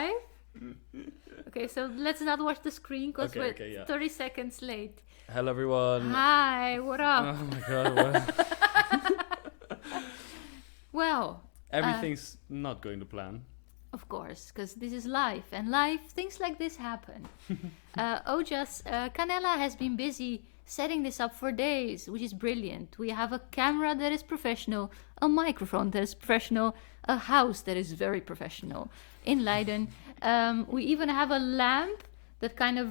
live? Okay, so let's not watch the screen because we're 30 seconds late. Hello, everyone. Hi, what up? Oh my god, what? Well, everything's not going to plan. of course, because this is live, and live, things like this happen. Ojas, Canela has been busy setting this up for days, which is brilliant. We have a camera that is professional, a microphone that is professional, a house that is very professional in Leiden. We even have a lamp that kind of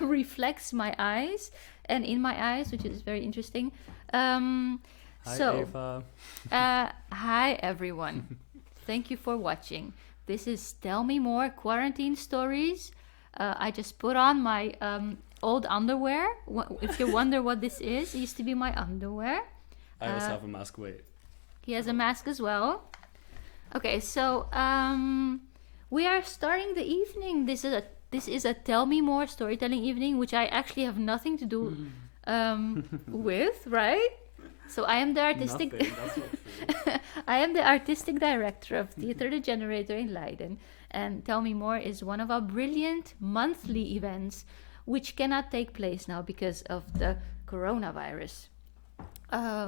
reflects my eyes and in my eyes, which is very interesting. Hi, Eva. Hi, everyone. Thank you for watching. This is Tell Me More Quarantine Stories. I just put on my old underwear. If you wonder what this is, it used to be my underwear. I also have a mask. Wait. He has a mask as well. Okay, so we are starting the evening. This is a Tell Me More storytelling evening, which I actually have nothing to do with, right? So I am the artistic. Nothing, that's not true. I am the artistic director of Theater the Generator in Leiden, and Tell Me More is one of our brilliant monthly events, which cannot take place now because of the coronavirus,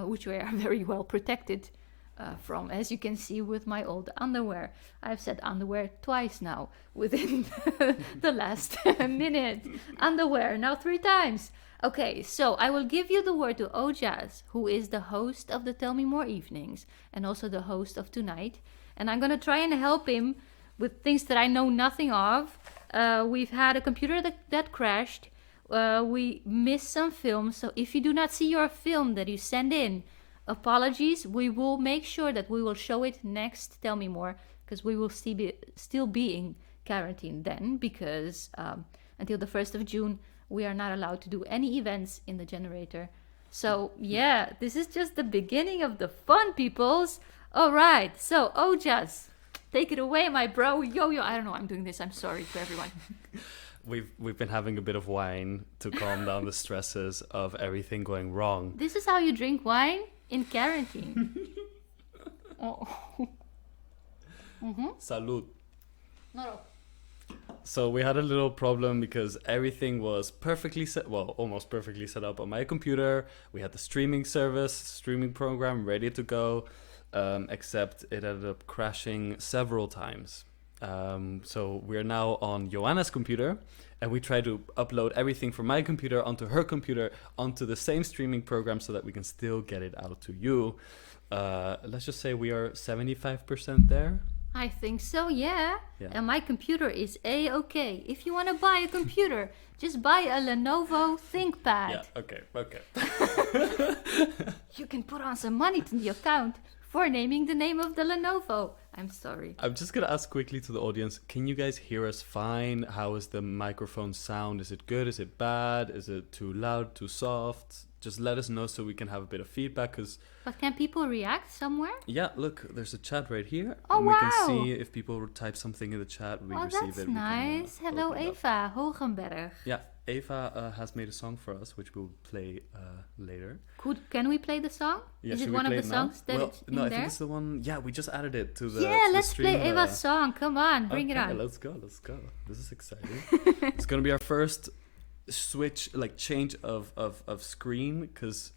which we are very well protected from, as you can see with my old underwear. I've said underwear twice now within the last minute. Underwear now 3 times. Okay, so I will give you the word to Ojas, who is the host of the Tell Me More evenings and also the host of tonight. And I'm going to try and help him with things that I know nothing of. We've had a computer that crashed. We missed some films. So if you do not see your film that you send in, apologies. We will make sure that we will show it next Tell Me More, because we will still be in quarantine then, because until the 1st of June, we are not allowed to do any events in the generator. So yeah, this is just the beginning of the fun, peoples. All right, so Ojas, take it away, my bro. Yo, I don't know, I'm doing this. I'm sorry to everyone. We've been having a bit of wine to calm down the stresses of everything going wrong. This is how you drink wine in quarantine. Oh. Salud. No. So we had a little problem because everything was almost perfectly set up on my computer. We had the streaming program ready to go, except it ended up crashing several times. So we're now on Joanna's computer, and we try to upload everything from my computer onto her computer onto the same streaming program so that we can still get it out to you. Let's just say we are 75% there. I think so, yeah. And my computer is A-okay. If you want to buy a computer, just buy a Lenovo ThinkPad. Yeah, okay. You can put on some money to the account for naming the name of the Lenovo. I'm sorry. I'm just going to ask quickly to the audience, can you guys hear us fine? How is the microphone sound? Is it good? Is it bad? Is it too loud, too soft? Just let us know so we can have a bit of feedback. But can people react somewhere? Yeah, look, there's a chat right here. Oh, and wow. We can see if people type something in the chat, we receive it. That's nice. Hello, Eva Hogenberg. Yeah, Eva has made a song for us, which we'll play later. Can we play the song? Yeah, is it one of the songs that it's in there? I think it's the one. Yeah, we just added it to the. Yeah, to let's the stream, play Eva's song. Come on, bring it on. Let's go. This is exciting. It's gonna be our first change of screen, because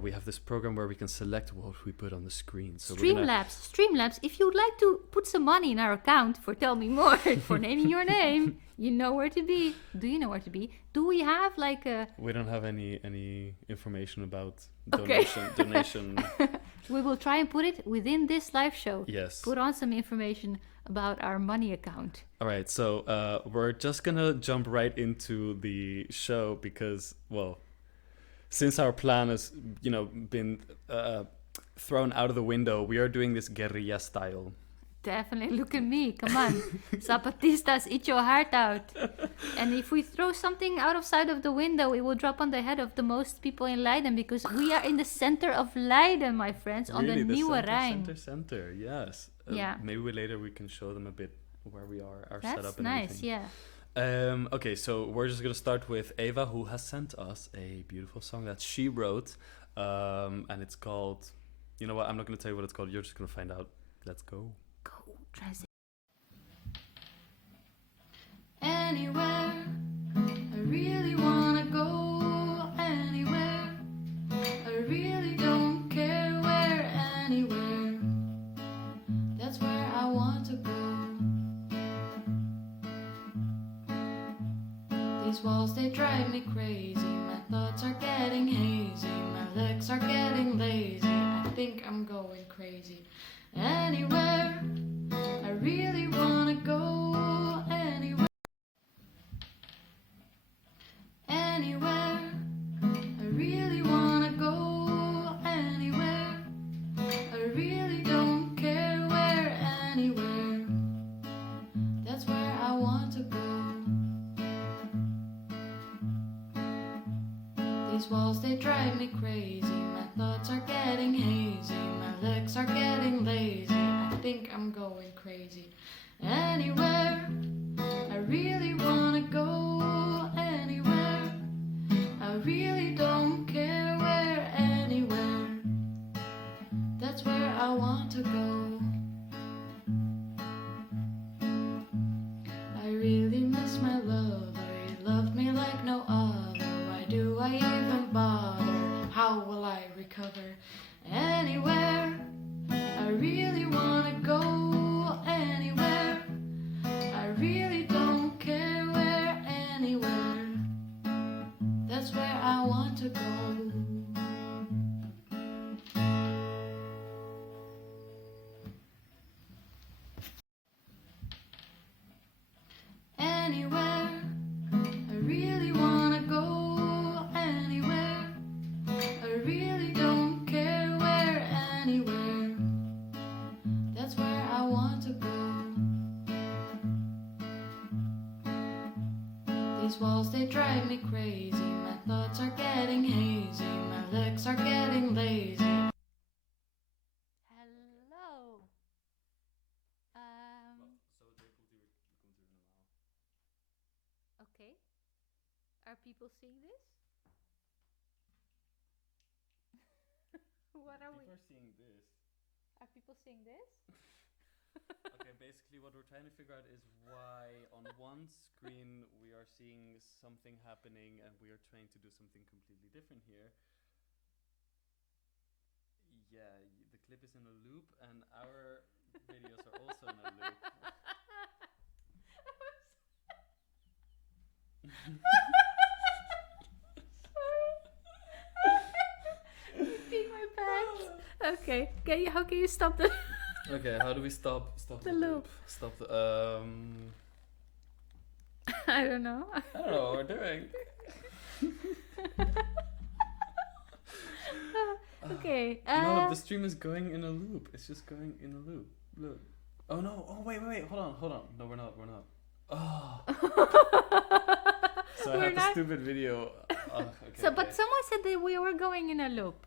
we have this program where we can select what we put on the screen. So Streamlabs, if you'd like to put some money in our account for Tell Me More, for naming your name, you know where to be. Do you know where to be? Do we have like a... We don't have any information about Okay. donation. We will try and put it within this live show. Yes. Put on some information about our money account. All right, so we're just gonna jump right into the show because, well, since our plan has, been thrown out of the window, we are doing this guerrilla style. Definitely, look at me, come on. Zapatistas, eat your heart out. And if we throw something outside of the window, it will drop on the head of the most people in Leiden, because we are in the center of Leiden, my friends, on the Nieuwe Rijn. Center, yes. Yeah. Maybe later we can show them a bit where we are, our That's setup and nice, everything. yeah. Okay, so we're just gonna start with Eva, who has sent us a beautiful song that she wrote, and it's called, you know what, I'm not gonna tell you what it's called, you're just gonna find out. Let's go. Transition. Anywhere, I really wanna go anywhere. I really don't care where, anywhere. That's where I want to go. These walls, they drive me crazy. My thoughts are getting hazy. My legs are getting lazy. I think I'm going crazy. Anywhere, I really wanna go anywhere. Anywhere, I really wanna go anywhere. I really don't care where, anywhere. That's where I want to go. These walls, they drive me crazy. My thoughts are getting hazy. My legs are getting lazy. I think I'm going crazy. Anywhere, I really wanna go anywhere. I really don't care where, anywhere. That's where I want to go. I really miss my lover. He loved me like no other. Why do I even bother? How will I recover? Anywhere, I really wanna go anywhere. I really don't care where, anywhere. That's where I want to go. Anywhere, I really wanna go anywhere. I really don't care where, anywhere. That's where I want to go. These walls, they drive me crazy. My thoughts are getting hazy. My legs are getting lazy. Hello. Okay. Are people seeing this? What are we? People are seeing this. Are people seeing this? Okay, basically what we're trying to figure out is why on one screen we are seeing something happening and we are trying to do something completely different here. Yeah, the clip is in a loop and our videos are also in a loop. You peed my pants. Okay, how can you stop the? Okay, how do we stop The loop. Stop the I don't know. I don't know what we're doing. Okay. No, the stream is going in a loop. It's just going in a loop. Look. Oh no. Oh wait. Hold on. No, we're not. Oh. So I We're had the not- stupid video. Oh, okay, So, but someone said that we were going in a loop.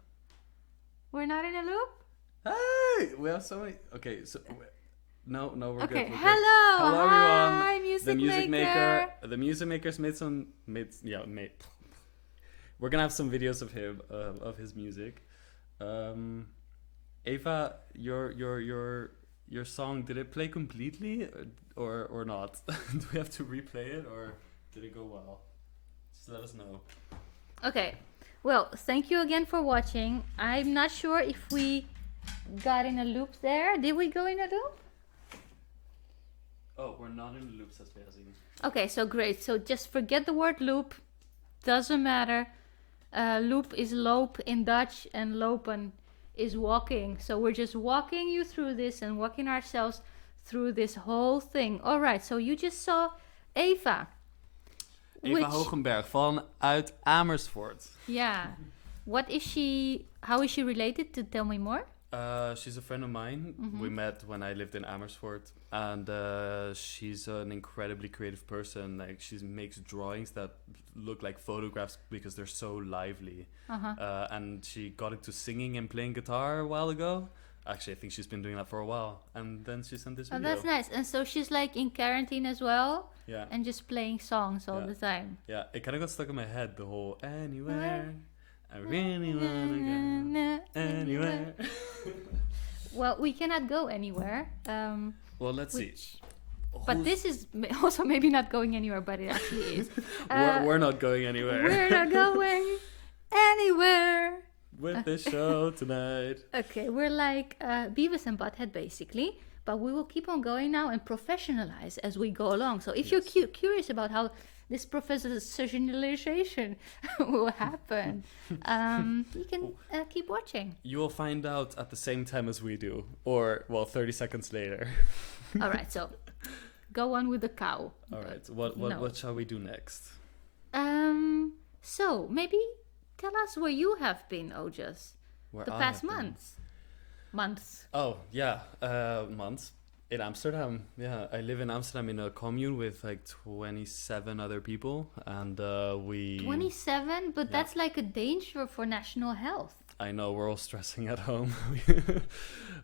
We're not in a loop? Hey, we have so many. Okay, so no, we're Okay, good. We're hello. Hello, everyone. Hi, music The music maker. The music maker's made. We're gonna have some videos of him, of his music. Eva, your song, did it play completely or not? Do we have to replay it or did it go well? Just let us know. Okay. Well, thank you again for watching. I'm not sure if we got in a loop there. Did we go in a loop? Oh, we're not in the loop, says Beazing. Okay, so great. So just forget the word loop. Doesn't matter. Loop is loop in Dutch and lopen is walking. So we're just walking you through this and walking ourselves through this whole thing. All right, so you just saw Eva. Eva Hogenberg vanuit Amersfoort. Yeah. What is she? How is she related? To tell me more. She's a friend of mine. Mhm. We met when I lived in Amersfoort, and she's an incredibly creative person. Like she makes drawings that look like photographs because they're so lively. And she got into singing and playing guitar a while ago. Actually, I think she's been doing that for a while. And then she sent this Oh, video. that's nice. And so she's like in quarantine as well, Yeah. and just playing songs all Yeah. the time. Yeah, it kind of got stuck in my head, the whole anywhere. I really wanna go anywhere. Well, we cannot go anywhere. Well, let's see. Which, but this is also maybe not going anywhere, but it actually is. We're not going anywhere. We're not going anywhere with this show tonight. Okay, we're like Beavis and Butthead basically, but we will keep on going now and professionalize as we go along. So if you're curious about how this professionalization will happen, you can keep watching. You will find out at the same time as we do, or, well, 30 seconds later. All right, so go on with the cow. All right, what shall we do next? So maybe tell us where you have been, Ojas, the past months. Oh, yeah, months. In Amsterdam, yeah. I live in Amsterdam in a commune with like 27 other people, and we... 27? But that's like a danger for national health. I know, we're all stressing at home.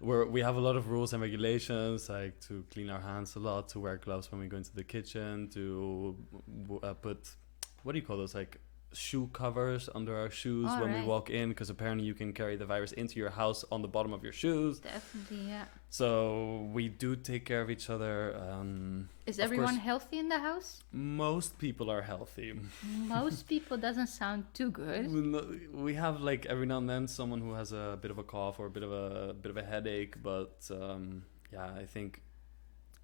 We have a lot of rules and regulations, like to clean our hands a lot, to wear gloves when we go into the kitchen, to put, what do you call those, like shoe covers under our shoes when we walk in, because apparently you can carry the virus into your house on the bottom of your shoes. Definitely, yeah. So we do take care of each other. Is everyone healthy in the house? Most people are healthy. Most people doesn't sound too good. We have like every now and then someone who has a bit of a cough or a bit of a headache, but yeah, I think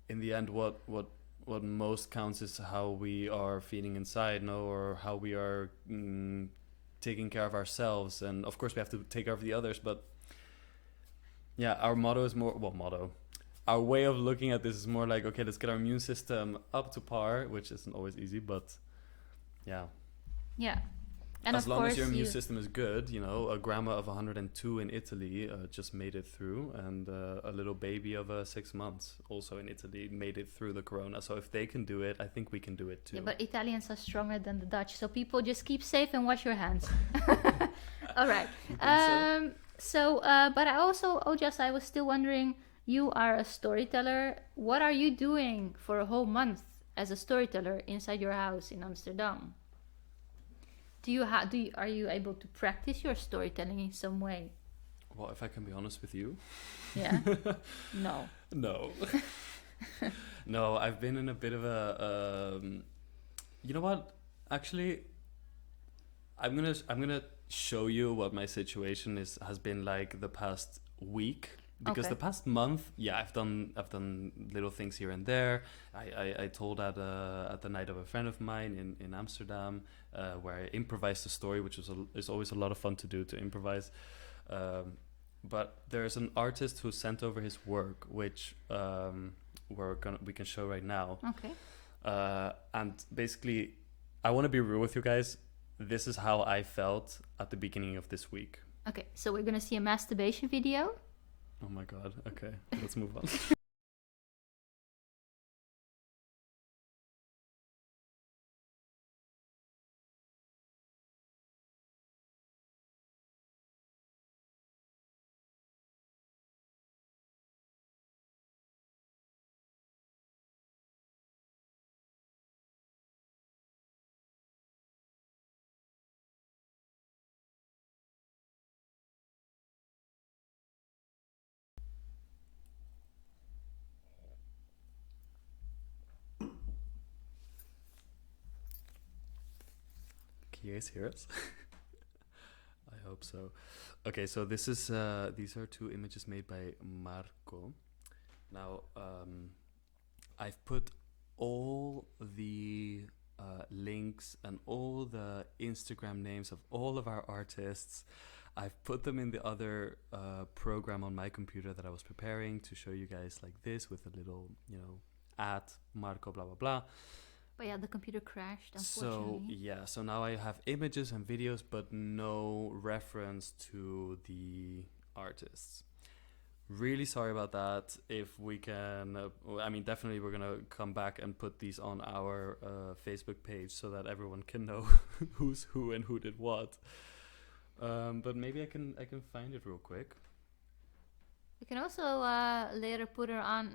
in the end what most counts is how we are feeling inside, or how we are taking care of ourselves. And of course we have to take care of the others, but yeah, our motto is more, our way of looking at this is more like, okay, let's get our immune system up to par, which isn't always easy, but yeah. And as long as your immune system is good, a grandma of 102 in Italy just made it through, and a little baby of 6 months also in Italy made it through the corona. So if they can do it, I think we can do it too. Yeah, but Italians are stronger than the Dutch, so people just keep safe and wash your hands. All right. But I also, Ojas, I was still wondering, you are a storyteller. What are you doing for a whole month as a storyteller inside your house in Amsterdam? Are you able to practice your storytelling in some way? Well, if I can be honest with you. Yeah. No. No, I've been in a bit of a you know what? Actually, I'm gonna show you what my situation has been like the past week, because the past month, I've done little things here and there. I told at the night of a friend of mine in Amsterdam, where I improvised a story, which is always a lot of fun to do, to improvise. But there's an artist who sent over his work, which we can show right now. Okay. And basically, I want to be real with you guys. This is how I felt at the beginning of this week. Okay, so we're gonna see a masturbation video. Oh my god. Okay, let's move on. Can you guys hear us? I hope so. Okay, so these are two images made by Marco. Now, I've put all the links and all the Instagram names of all of our artists. I've put them in the other program on my computer that I was preparing to show you guys, like this, with a little, at Marco blah blah blah. But yeah, the computer crashed, unfortunately. So now I have images and videos, but no reference to the artists. Really sorry about that. If we can, definitely we're gonna come back and put these on our Facebook page so that everyone can know who's who and who did what. But maybe I can find it real quick. We can also later put her on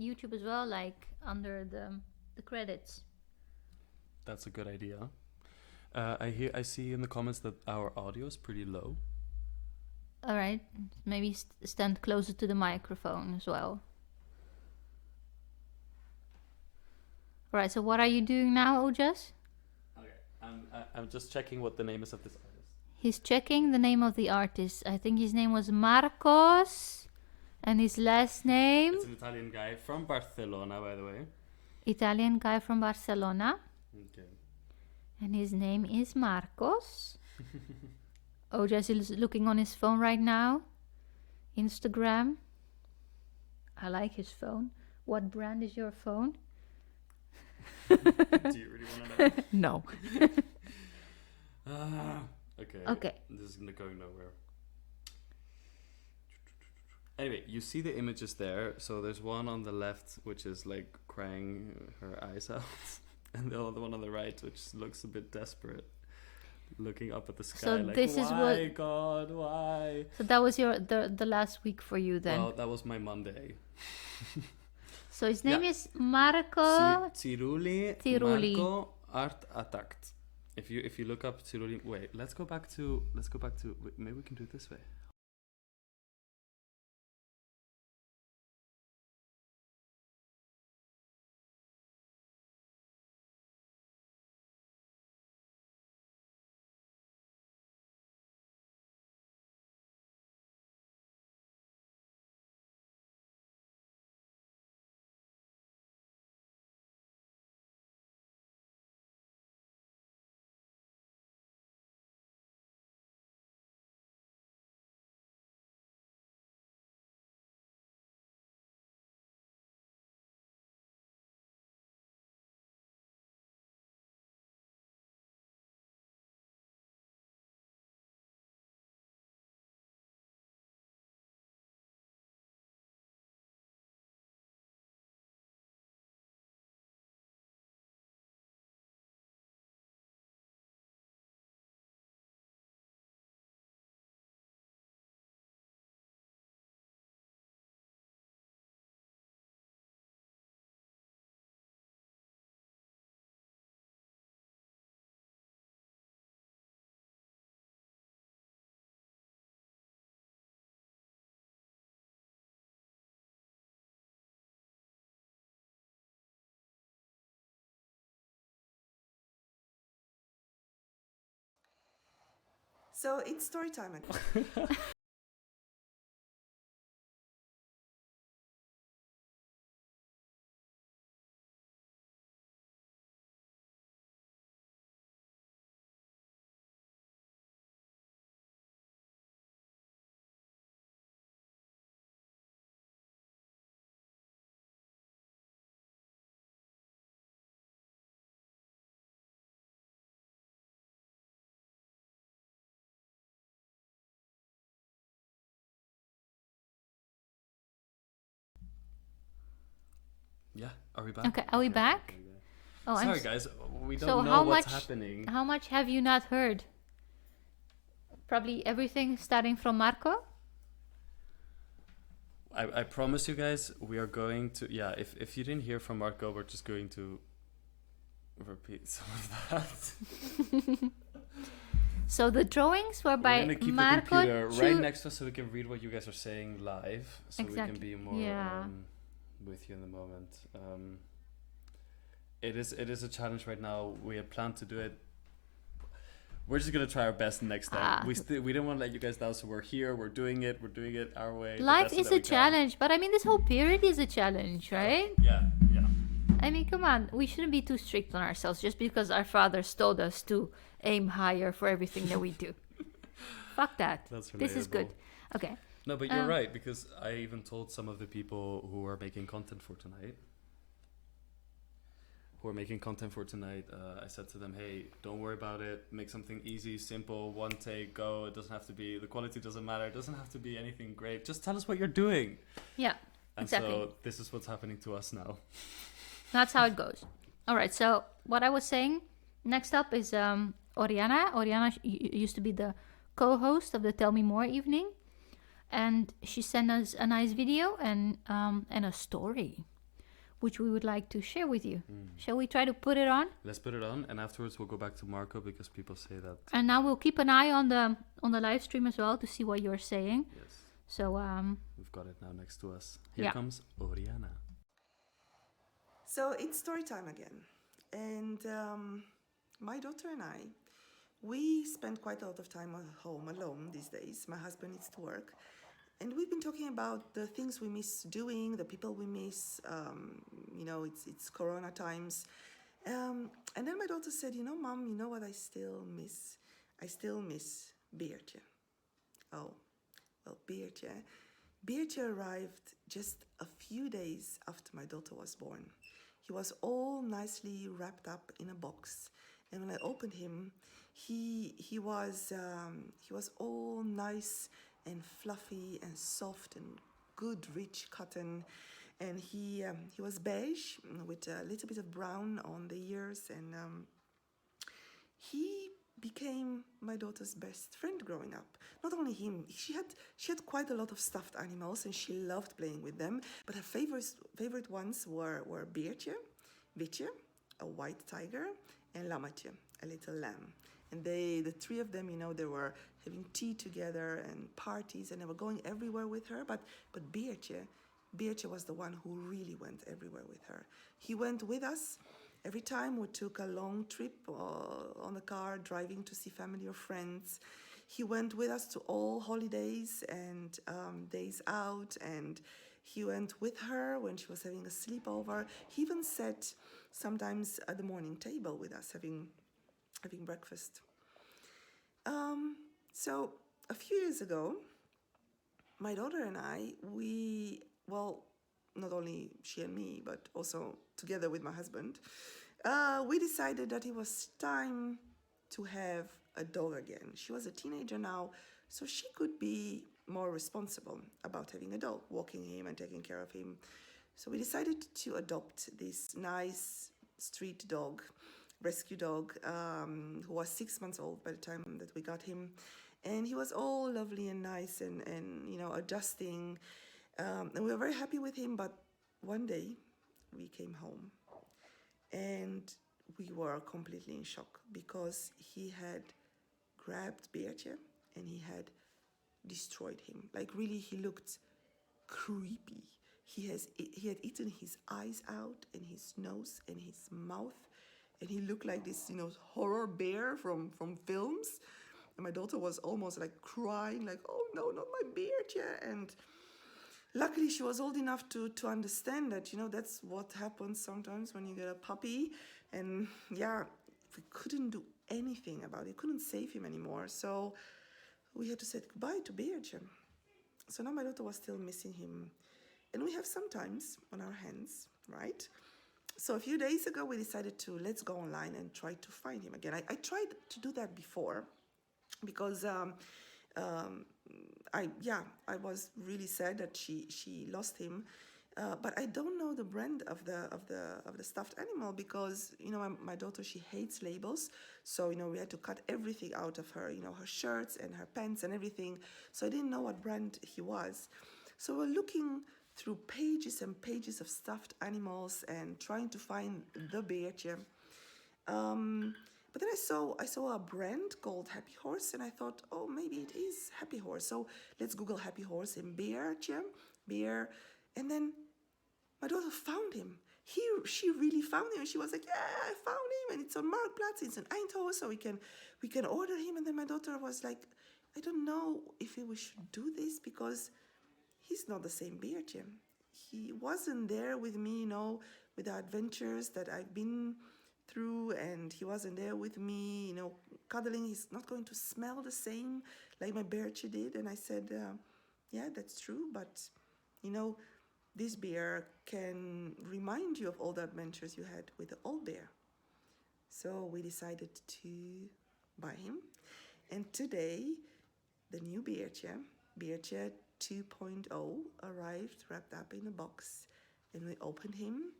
YouTube as well, like under the credits. That's a good idea. I see in the comments that our audio is pretty low. All right, maybe stand closer to the microphone as well. All right, so what are you doing now, Ojas? Okay, I'm just checking what the name is of this artist. He's checking the name of the artist. I think his name was Marcos, and his last name... It's an Italian guy from Barcelona, by the way. Italian guy from Barcelona. Okay. And his name is Marcos. Ojas is looking on his phone right now. Instagram. I like his phone. What brand is your phone? Do you really want to know? No. Okay. Okay. This is going nowhere. Anyway, you see the images there. So there's one on the left which is like crying her eyes out, and the other one on the right which looks a bit desperate, looking up at the sky. So like, this is why, what... God, why? So that was your the last week for you then. Well, that was my Monday. So his name Yeah. is Marco Ciruli Ciruli. Marco Art Attacked. If you look up Ciruli, wait, let's go back to wait, maybe we can do it this way. So it's story time again. Yeah, are we back? Okay, are we back? Oh, Sorry, guys, we don't So know how what's much- happening. How much have you not heard? Probably everything starting from Marco? I promise you guys, we are going to... Yeah, if you didn't hear from Marco, we're just going to repeat some of that. So the drawings were We're by going to keep the Marco. computer right next to us so we can read what you guys are saying live. So we Exactly, can be more yeah. with you in the moment. It is a challenge right now. We had planned to do it. We're just gonna try our best next time. We don't want to let you guys down, so we're here. We're doing it our way. the Life best is that a we can. challenge, but I mean, this whole period is a challenge, right? Yeah. I mean, come on, we shouldn't be too strict on ourselves just because our fathers told us to aim higher for everything that we do. Fuck that. That's relatable. This is good. Okay. No, but you're right, because I even told some of the people who are making content for tonight. I said to them, hey, don't worry about it. Make something easy, simple, one take, go. It doesn't have to be, the quality doesn't matter. It doesn't have to be anything great. Just tell us what you're doing. Yeah, And exactly. so this is what's happening to us now. That's how it goes. All right, so what I was saying, next up is Oriana. Oriana used to be the co-host of the Tell Me More evening. And she sent us a nice video and a story, which we would like to share with you. Shall we try to put it on? Let's put it on, and afterwards we'll go back to Marco, because people say that. And now we'll keep an eye on the live stream as well to see what you're saying. Yes. So We've got it now next to us. Here Yeah. comes Oriana. So it's story time again. And my daughter and I, we spend quite a lot of time at home alone these days. My husband needs to work. And we've been talking about the things we miss doing, the people we miss. It's Corona times. And then my daughter said, Mom, you know what I still miss? I still miss Beertje. Oh, well, Beertje. Beertje arrived just a few days after my daughter was born. He was all nicely wrapped up in a box. And when I opened him, he was all nice and fluffy and soft and good, rich cotton. And he was beige with a little bit of brown on the ears. And he became my daughter's best friend growing up. Not only him, she had quite a lot of stuffed animals and she loved playing with them. But her favorite ones were Beertje, Witje, a white tiger, and Lammetje, a little lamb. And the three of them, they were having tea together and parties, and they were going everywhere with her. But Beertje was the one who really went everywhere with her. He went with us every time we took a long trip on the car, driving to see family or friends. He went with us to all holidays and days out, and he went with her when she was having a sleepover. He even sat sometimes at the morning table with us, having breakfast. So a few years ago, my daughter and I, not only she and me, but also together with my husband, we decided that it was time to have a dog again. She was a teenager now, so she could be more responsible about having a dog, walking him and taking care of him. So we decided to adopt this nice street dog, rescue dog, who was 6 months old by the time that we got him. And he was all lovely and nice and adjusting. And we were very happy with him, but one day we came home and we were completely in shock because he had grabbed Beertje and he had destroyed him. Like really, he looked creepy. He had eaten his eyes out and his nose and his mouth, and he looked like this, horror bear from films. And my daughter was almost like crying, like, "Oh no, not my Beertje!" And luckily, she was old enough to understand that, that's what happens sometimes when you get a puppy. And yeah, we couldn't do anything about it. Couldn't save him anymore. So we had to say goodbye to Beertje. So now my daughter was still missing him. And we have some times on our hands, right? So a few days ago, we decided let's go online and try to find him again. I tried to do that before because I was really sad that she lost him. But I don't know the brand of the stuffed animal because my daughter, she hates labels, so we had to cut everything out of her, her shirts and her pants and everything. So I didn't know what brand he was. So we're looking through pages and pages of stuffed animals and trying to find the Beertje. But then I saw a brand called Happy Horse, and I thought, oh, maybe it is Happy Horse. So let's Google Happy Horse and Beertje, beer, and then my daughter found him. She really found him. She was like, "Yeah, I found him, and it's on Marktplaats. It's in Eindhoven, so we can order him." And then my daughter was like, "I don't know if we should do this because he's not the same Beertje. He wasn't there with me, with the adventures that I've been through, and he wasn't there with me, cuddling. He's not going to smell the same like my Beertje did." And I said, "Yeah, that's true, but this bear can remind you of all the adventures you had with the old bear." So we decided to buy him. And today, the new Beertje 2.0 arrived wrapped up in a box. And we opened him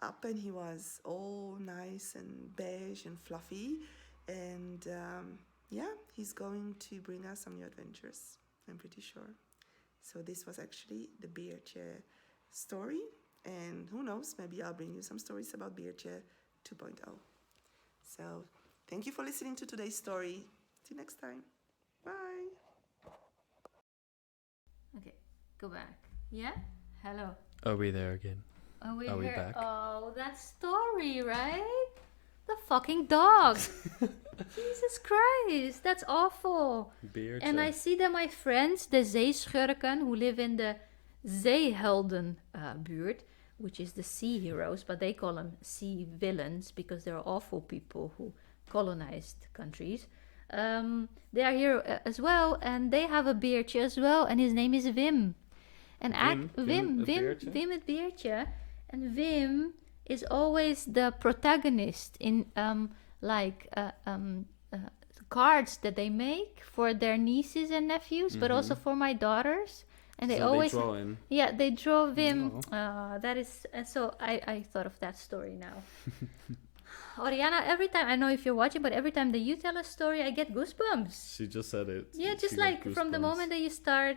up and he was all nice and beige and fluffy. And he's going to bring us some new adventures, I'm pretty sure. So this was actually the Beertje story, and who knows, maybe I'll bring you some stories about Beertje 2.0. So thank you for listening to today's story. See you next time. Bye. Okay, go back. Yeah? Hello. Are we there again? Are we Are we here? back? Oh, that story, right? The fucking dog. Jesus Christ, that's awful. Beertje. And I see that my friends, the zeeschurken, who live in the zeehelden buurt, which is the sea heroes, but they call them sea villains because they're awful people who colonized countries. They are here as well, and they have a beertje as well, and his name is Wim. And Wim het beertje. And Wim is always the protagonist in cards that they make for their nieces and nephews, but also for my daughters. And they So always they draw in. yeah, they draw Wim. Oh. That is so I thought of that story now. Oriana, every time, I know if you're watching, but every time that you tell a story, I get goosebumps. She just said it. Yeah, just She got like from the goosebumps. moment that you start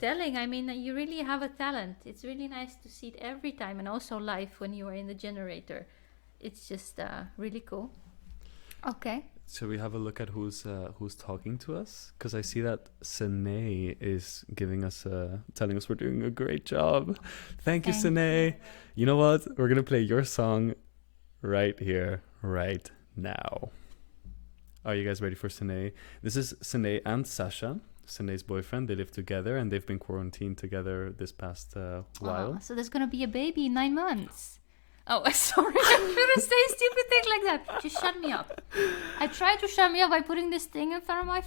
telling, I mean, you really have a talent. It's really nice to see it every time, and also live when you are in the generator. It's just really cool. Okay. Shall we have a look at who's talking to us? Because I see that Sine is giving us, telling us we're doing a great job. Thank you, Sine. You know what? We're gonna play your song right here, right now. Are you guys ready for Sine? This is Sine and Sasha, Sine's boyfriend. They live together and they've been quarantined together this past while. So there's gonna be a baby in 9 months. Oh, sorry, I shouldn't say stupid things like that. Just shut me up. I tried to shut me up by putting this thing in front of my.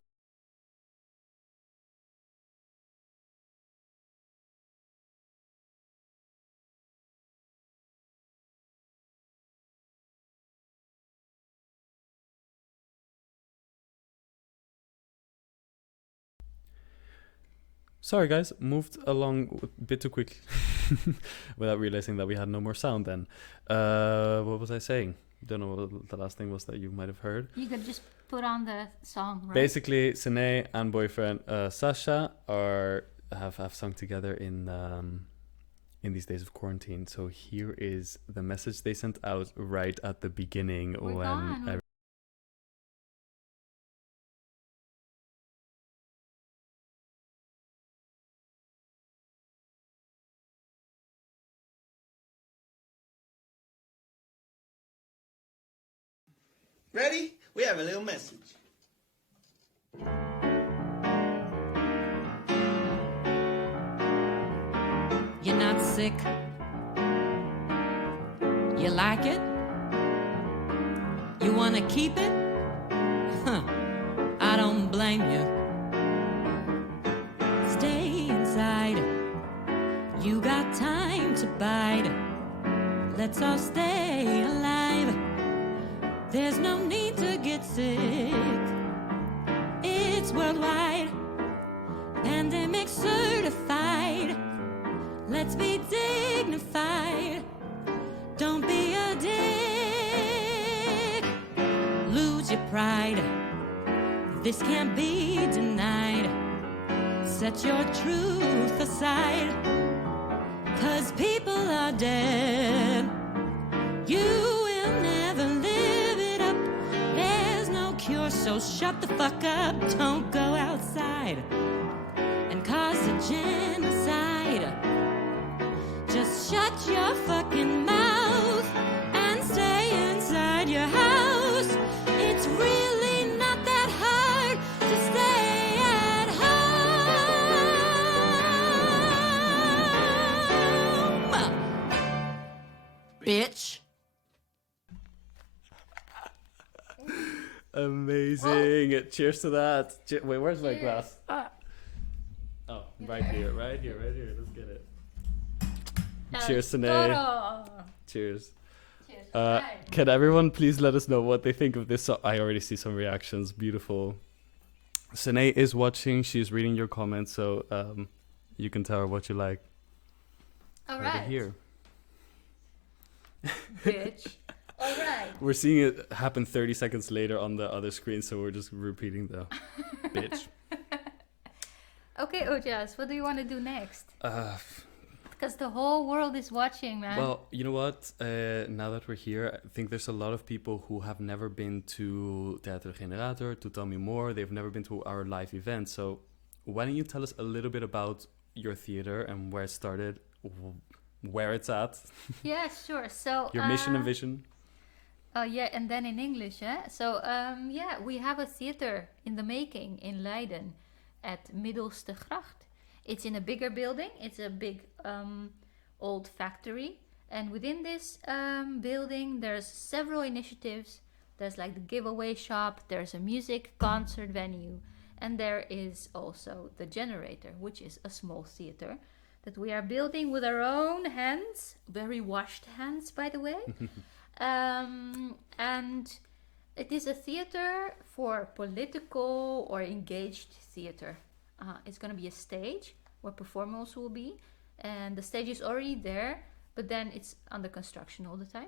Sorry, guys, moved along a bit too quickly without realizing that we had no more sound then. What was I saying? Don't know what the last thing was that you might have heard. You could just put on the song, right? Basically, Sine and boyfriend Sasha have sung together in these days of quarantine. So here is the message they sent out right at the beginning We're when gone. Ready? We have a little message. You're not sick. You like it? You wanna keep it? Huh. I don't blame you. Stay inside. You got time to bide. Let's all stay alive. There's no need to get sick. It's worldwide. Pandemic certified. Let's be dignified. Don't be a dick. Lose your pride. This can't be denied. Set your truth aside. 'Cause people are dead. You will never live it up. There's no cure, so shut the fuck up. Don't go outside and cause a genocide. Just shut your fucking mouth and stay inside your house. It's really not that hard to stay at home. Bitch. Amazing. Cheers to that. Wait, where's my glass? Oh, right here. Let's get it. Cheers, Sine. Cheers. Can everyone please let us know what they think of this song? I already see some reactions. Beautiful. Sine is watching. She's reading your comments, so you can tell her what you like. All Over right. here. Bitch. All right. We're seeing it happen 30 seconds later on the other screen, so we're just repeating the bitch. Okay, Ojas, what do you want to do next? Because the whole world is watching, man. Well, you know what? Now that we're here, I think there's a lot of people who have never been to Theatermaker, to Tell Me More. They've never been to our live event. So why don't you tell us a little bit about your theater and where it started, where it's at, Yeah, sure. So your mission and vision? Yeah, and then in English, So, yeah, we have a theater in the making in Leiden at Middelste Gracht. It's in a bigger building. It's a big old factory. And within this building, there's several initiatives. There's like the giveaway shop. There's a music concert venue. And there is also the generator, which is a small theater that we are building with our own hands. Very washed hands, by the way. And it is a theater for political or engaged theater. It's going to be a stage where performers will be, and the stage is already there, but then it's under construction all the time.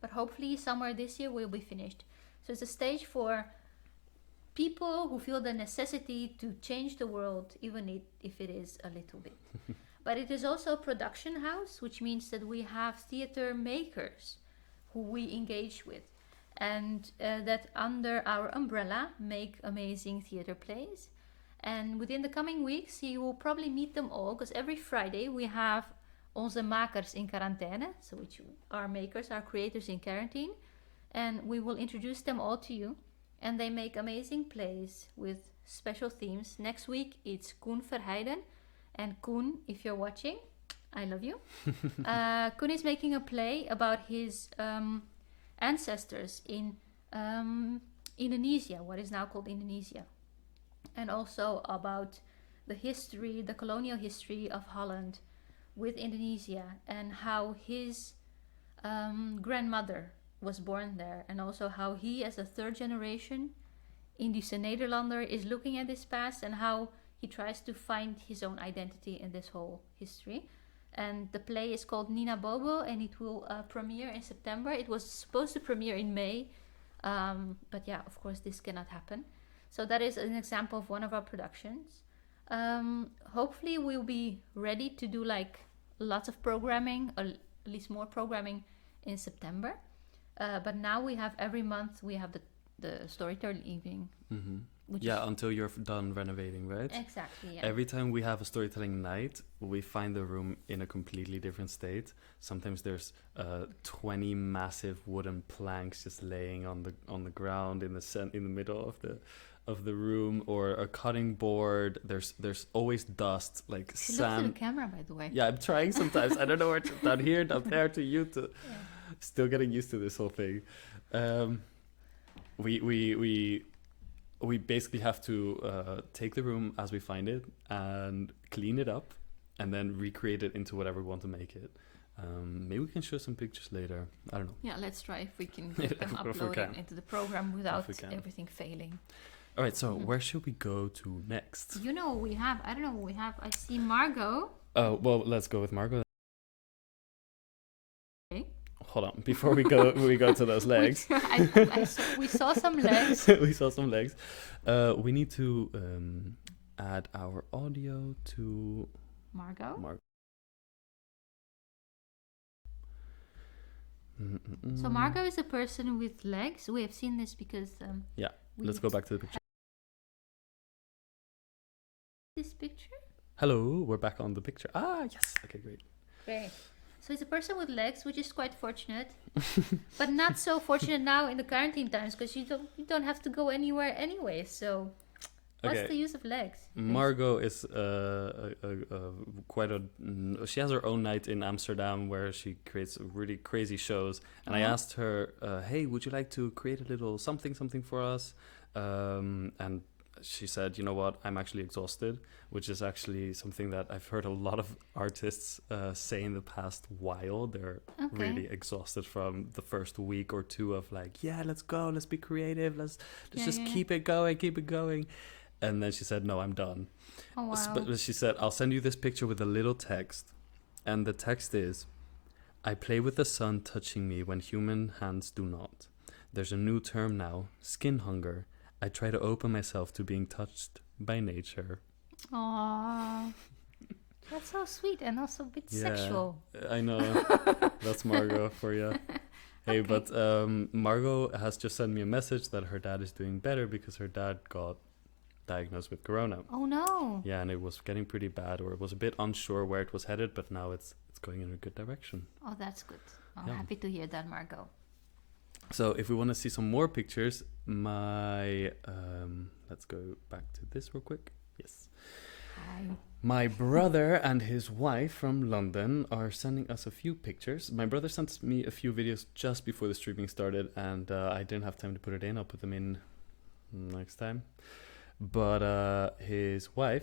But hopefully somewhere this year will be finished. So it's a stage for people who feel the necessity to change the world, even if it is a little bit. But it is also a production house, which means that we have theater makers who we engage with, and that under our umbrella make amazing theater plays. And within the coming weeks, you will probably meet them all, because every Friday we have onze makers in quarantaine, so which are makers, our creators in quarantine, and we will introduce them all to you. And they make amazing plays with special themes. Next week it's Koen Verheiden, and Koen, if you're watching, I love you. Koen is making a play about his ancestors in Indonesia, what is now called Indonesia, and also about the history, the colonial history of Holland with Indonesia, and how his grandmother was born there, and also how he, as a third generation Indische Nederlander, is looking at this past, and how he tries to find his own identity in this whole history. And the play is called Nina Bobo, and it will premiere in September. It was supposed to premiere in May, but yeah, of course this cannot happen. So that is an example of one of our productions. Hopefully we'll be ready to do like lots of programming, or at least more programming in September. But now we have every month we have the storytelling evening. Yeah, until you're done renovating, right? Exactly, yeah. Every time we have a storytelling night, we find the room in a completely different state. Sometimes there's 20 massive wooden planks just laying on the ground in the middle of the room, or a cutting board. There's always dust, like She sand. looks at the camera, by the way. Yeah, I'm trying sometimes. I don't know where to, down here, down there, to you, to still getting used to this whole thing. We basically have to take the room as we find it and clean it up, and then recreate it into whatever we want to make it. Maybe we can show some pictures later. I don't know. Yeah, let's try if we can If get them we uploaded can. into the program without we can. everything failing. All right, so where should we go to next? You know what we have? I don't know what we have. I see Margot. Well, let's go with Margot. Okay. Hold on, before we go to those legs. We saw some legs. We saw some legs. We need to add our audio to Margot. So Margot is a person with legs. We have seen this because let's go back to the picture. This picture. Hello, we're back on the picture. Ah, yes. Okay, great. Great. So it's a person with legs, which is quite fortunate, but not so fortunate now in the quarantine times, because you don't have to go anywhere anyway. So what's the use of legs? Margot is she has her own night in Amsterdam where she creates really crazy shows, and I asked her, hey, would you like to create a little something for us? And she said, you know what, I'm actually exhausted, which is actually something that I've heard a lot of artists say in the past while. They're really exhausted from the first week or two of like, yeah, let's go, let's be creative, let's just keep it going. And then she said, no, I'm done. Oh, wow. But she said, I'll send you this picture with a little text. And the text is, I play with the sun touching me when human hands do not. There's a new term now, skin hunger. I try to open myself to being touched by nature. Aww. That's so sweet and also a bit sexual. I know. That's Margot for you. Hey, but Margot has just sent me a message that her dad is doing better because her dad got diagnosed with corona. Oh no. Yeah, and it was getting pretty bad, or it was a bit unsure where it was headed, but now it's going in a good direction. Oh, that's good. I'm happy to hear that, Margot. So if we want to see some more pictures, my let's go back to this real quick. Yes. Hi. My brother and his wife from London are sending us a few pictures. My brother sent me a few videos just before the streaming started, and I didn't have time to put it in. I'll put them in next time. But his wife,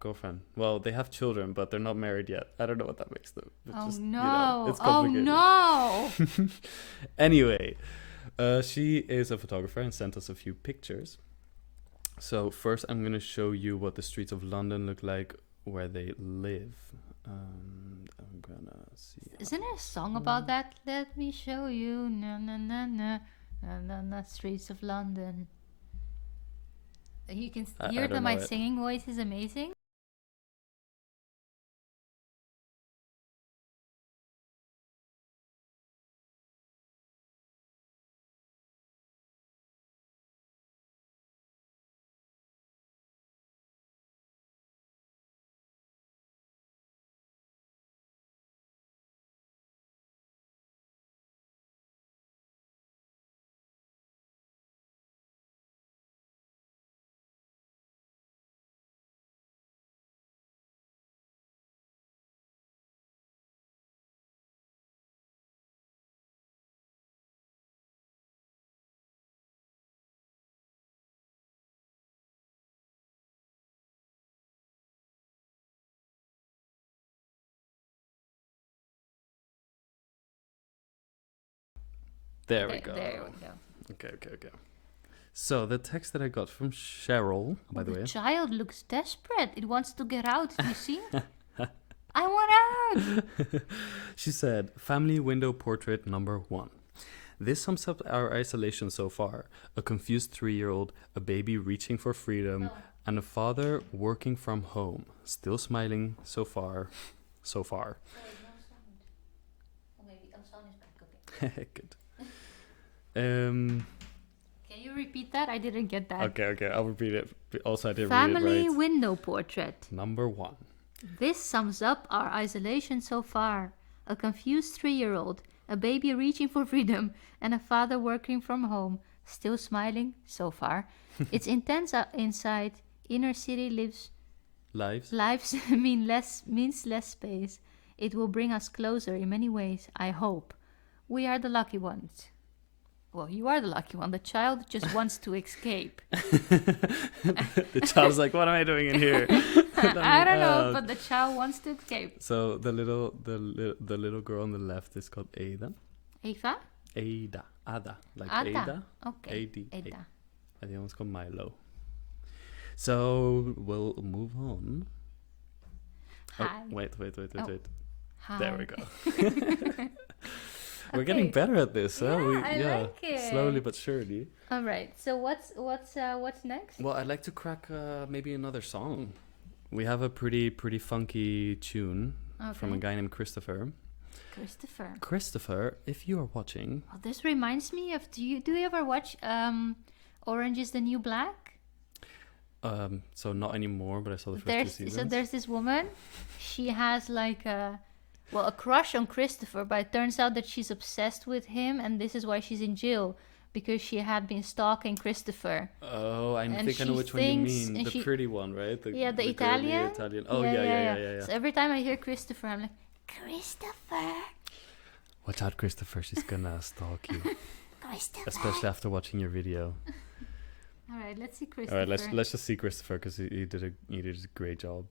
girlfriend. Well, they have children, but they're not married yet. I don't know what that makes them. It's Oh just, no! it's Oh complicated. no! Anyway, she is a photographer and sent us a few pictures. So first I'm going to show you what the streets of London look like where they live. I'm going to see. Isn't there a song about that? Let me show you, na na na na, na na na, streets of London. You can hear I that don't my know it. singing voice is amazing. There we Okay, go. there we go. Okay. So the text that I got from Cheryl, by the way. child looks desperate. It wants to get out. You see? I want out. She said, family window portrait number 1. This sums up our isolation so far. A confused 3-year-old, a baby reaching for freedom, and a father working from home. Still smiling so far. So far. Good. Can you repeat that? I didn't get that. Okay, I'll repeat it. Also, I didn't Family read it right. window portrait. Number 1. This sums up our isolation so far. A confused 3-year-old, a baby reaching for freedom, and a father working from home, still smiling so far. It's intense inside. Inner city lives means less space. It will bring us closer in many ways, I hope. We are the lucky ones. Well, you are the lucky one. The child just wants to escape. The child's like, what am I doing in here? I don't know, but the child wants to escape. So the little girl on the left is called Ada. Eva? Ada. Like Ada. Ada. Okay. A-D. Ada. And the other one's called Milo. So we'll move on. Hi. Oh, wait. Hi. There we go. We're getting better at this, huh? I like it. Slowly but surely. All right. So what's next? Well, I'd like to crack maybe another song. We have a pretty funky tune from a guy named Christopher. Christopher, if you are watching. Oh, this reminds me of. Do you ever watch Orange Is the New Black? So not anymore, but I saw the first 2 seasons. So there's this woman. She has like a crush on Christopher, but it turns out that she's obsessed with him, and this is why she's in jail, because she had been stalking Christopher. Oh, I think I know which one you mean. The pretty one, right? The Italian? Italian. Oh, yeah. So every time I hear Christopher, I'm like, Christopher. Watch out, Christopher. She's gonna stalk you. Christopher. Especially after watching your video. All right, let's see Christopher. All right, let's just see Christopher, because he did a great job.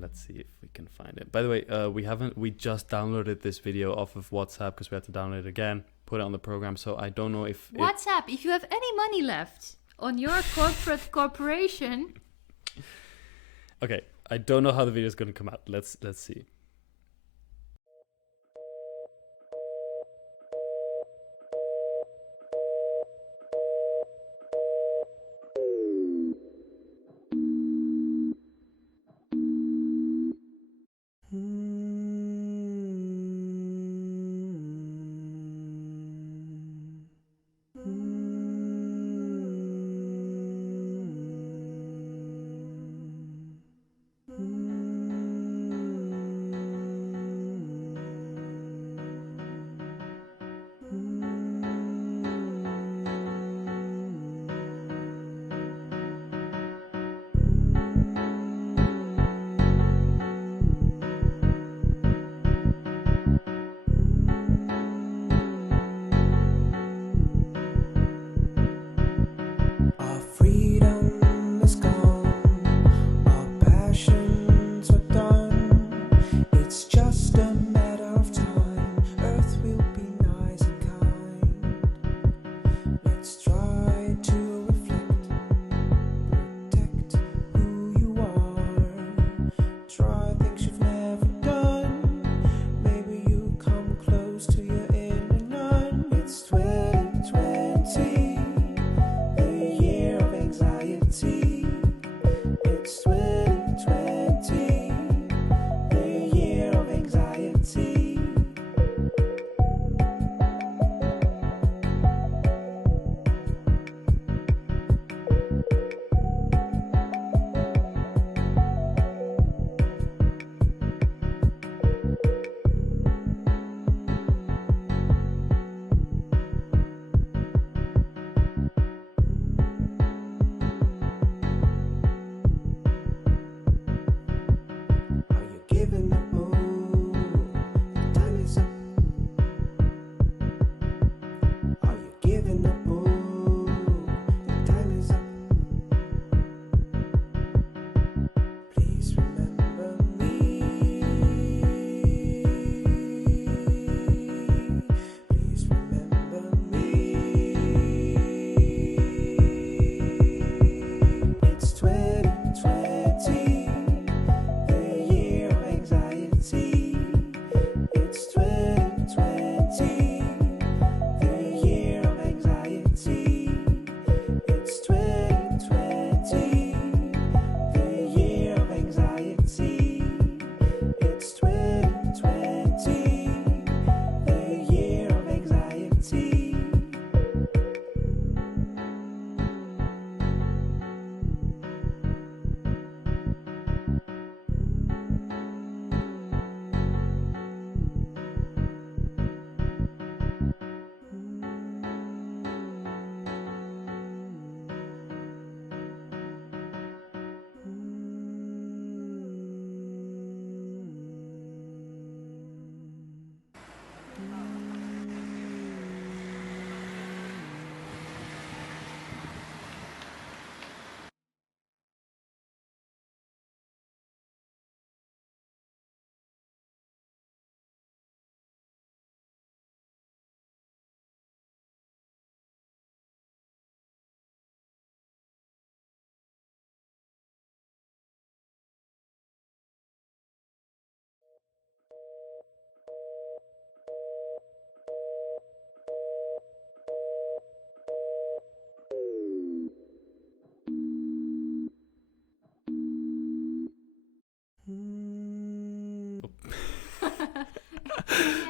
Let's see if we can find it. By the way, we just downloaded this video off of WhatsApp because we had to download it again, put it on the program. So I don't know if WhatsApp, if you have any money left on your corporation. Okay, I don't know how the video is going to come out. Let's see.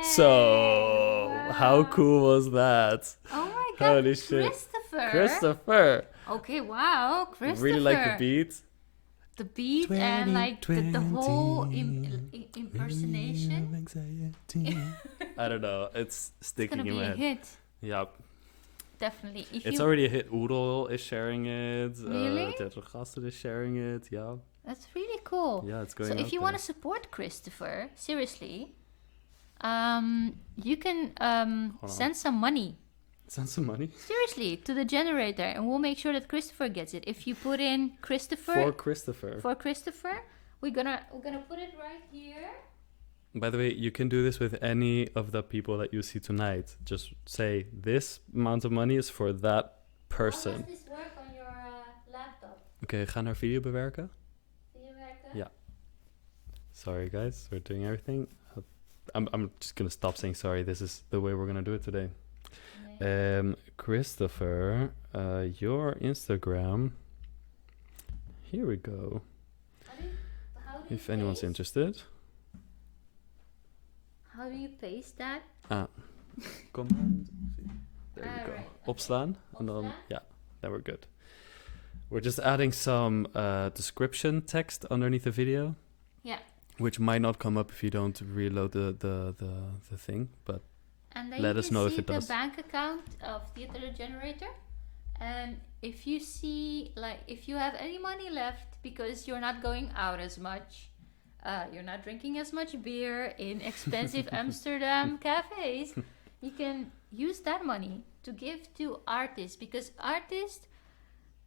So, how cool was that? Oh my god, Holy shit. Christopher. Christopher. Okay, wow, Christopher. Really like the beat. The beat and like the whole impersonation. I don't know. It's It's sticking gonna in be my a head. hit, Yep. definitely. If It's you, already a hit. Oodle is sharing it. Really? Theatergasten is sharing it. Yeah. That's really cool. Yeah, it's going So out if you there. want to support Christopher, seriously, you can send some money. Send some money. Seriously, to the generator, and we'll make sure that Christopher gets it. If you put in Christopher For Christopher. we're gonna put it right here. By the way, you can do this with any of the people that you see tonight. Just say this amount of money is for that How person. does this work on your laptop? Oké, ga naar video bewerken. Do you reckon? Yeah. Sorry guys, we're doing everything. I'm just gonna stop saying sorry. This is the way we're gonna do it today. Christopher, your Instagram. Here we go. How do you If anyone's paste? interested. How do you paste that? Command. There we go. Alright, Opslaan. And then, Opslaan? yeah, then we're good. We're just adding some description text underneath the video. Yeah. Which might not come up if you don't reload the thing, but And then let you us can know if see it the does. bank account of Theater Generator. And if you see, like, if you have any money left because you're not going out as much, you're not drinking as much beer in expensive Amsterdam cafes, you can use that money to give to artists, because artists,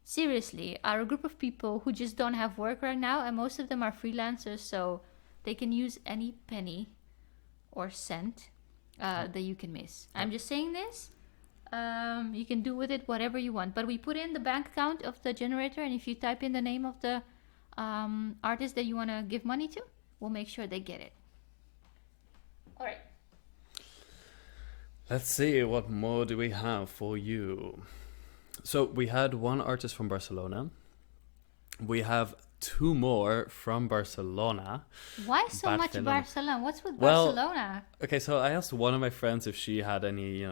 seriously, are a group of people who just don't have work right now, and most of them are freelancers, so they can use any penny or cent that you can miss. I'm just saying this. You can do with it whatever you want, but we put in the bank account of the generator, and if you type in the name of the artist that you want to give money to, we'll make sure they get it. All right. Let's see, what more do we have for you? So we had one artist from Barcelona. We have two more from Barcelona. Why so much Barcelona. Barcelona? What's with Well, Barcelona? Okay, so I asked one of my friends if she had any,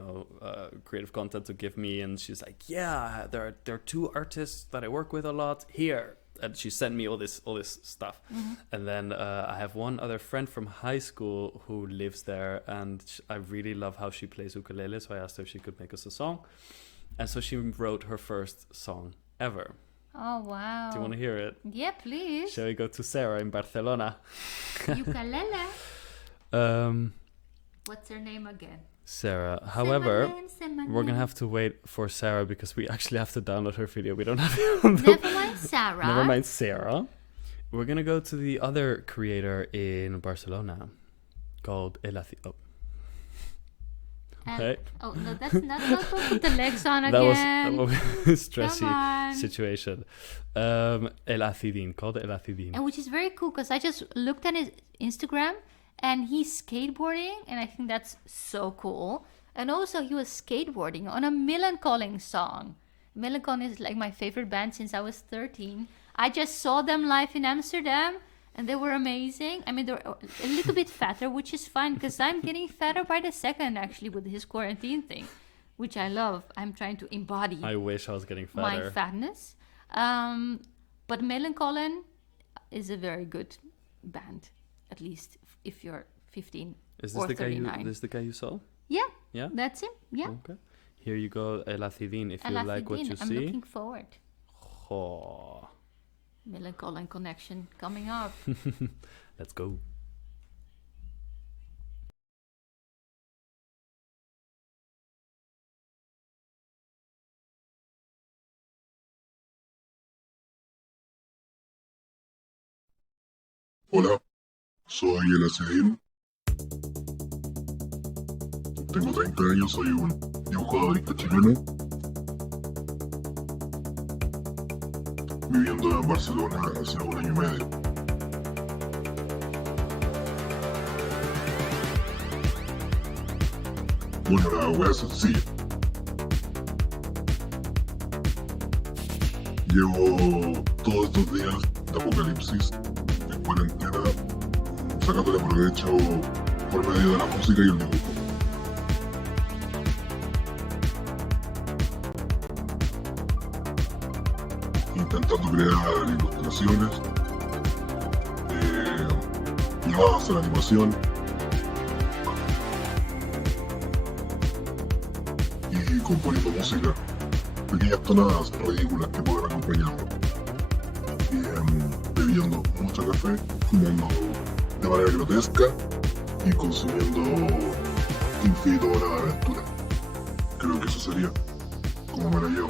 creative content to give me, and she's like, "Yeah, there are two artists that I work with a lot here," and she sent me all this stuff. Mm-hmm. And then I have one other friend from high school who lives there, and I really love how she plays ukulele, so I asked her if she could make us a song, and so she wrote her first song ever. Oh, wow. Do you want to hear it? Yeah, please. Shall we go to Sarah in Barcelona? Ukulele. Um, What's her name again? Sarah. Say my However, name, say my we're gonna name. have to wait for Sarah because we actually have to download her video. We don't have it on the... Never mind, Sarah. Never mind, Sarah. We're gonna go to the other creator in Barcelona called Elathi. Oh. And- Okay. Oh, no, that's not don't put the legs on That was again. a stressy Come on. situation. Elathidine, called Elathidine. And which is very cool because I just looked at his Instagram and he's skateboarding, and I think that's so cool. And also he was skateboarding on a Millencolin song. Millencolin is like my favorite band since I was 13. I just saw them live in Amsterdam and they were amazing. I mean, they're a little bit fatter, which is fine because I'm getting fatter by the second actually with his quarantine thing, which I love. I'm trying to embody I wish I was getting my fatter. fatness. But Millencolin is a very good band, at least if you're 15 Is or this the 39. guy you saw? Yeah, Yeah? that's him. Yeah, Okay. Here you go, Elathidine, if you like what you I'm see. looking forward. Oh. Millencolin connection coming up. Let's go. Hola, soy el Acidín. Tengo 30 años, soy un dibujador chileno. Viviendo en Barcelona hace 1 año y medio. Bueno, la wea es sencilla. Llevo todos estos días de apocalipsis en cuarentena sacándole provecho por medio de la música y el dibujo. Intentando crear ilustraciones, llevadas a la animación y componiendo música, pequeñas tonadas ridículas que pueden acompañarlo. Y bebiendo mucho café, fumando de manera grotesca y consumiendo infinito hora de aventura. Creo que eso sería como me la llevo.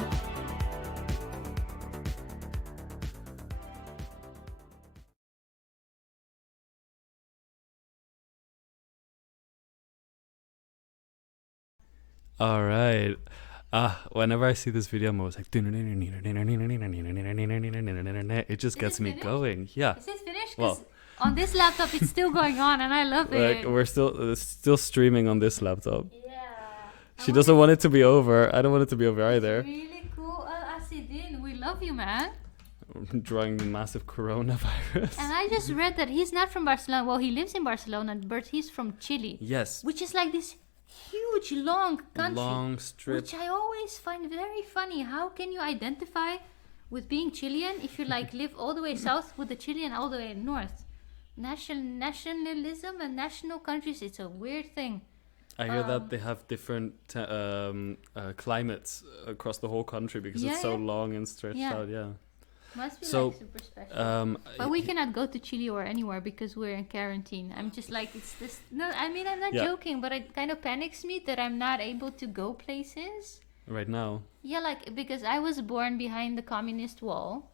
All right. Whenever I see this video, I'm always like, it just gets me finished? going. Yeah. Is it finished? Well- 'Cause on this laptop it's still going on and I love Like it. we're still streaming on this laptop. Yeah. She doesn't want it to be over. I don't want it to be over either. Really cool. Asidin, we love you, man. Drawing the massive coronavirus. And I just read that he's not from Barcelona. Well, he lives in Barcelona, but he's from Chile, Yes. which is like this huge, long country. Long strip. Which I always find very funny. How can you identify with being Chilean if you like live all the way south with the Chilean all the way north? Nationalism and national countries, it's a weird thing. I hear that they have different climates across the whole country because it's so Yeah. long and stretched Yeah. out. Yeah. Must be So, like super special. But we he- cannot go to Chile or anywhere because we're in quarantine. I'm just like, it's this. No, I mean, I'm not Yeah. joking, but it kind of panics me that I'm not able to go places. right now. Yeah, like, because I was born behind the communist wall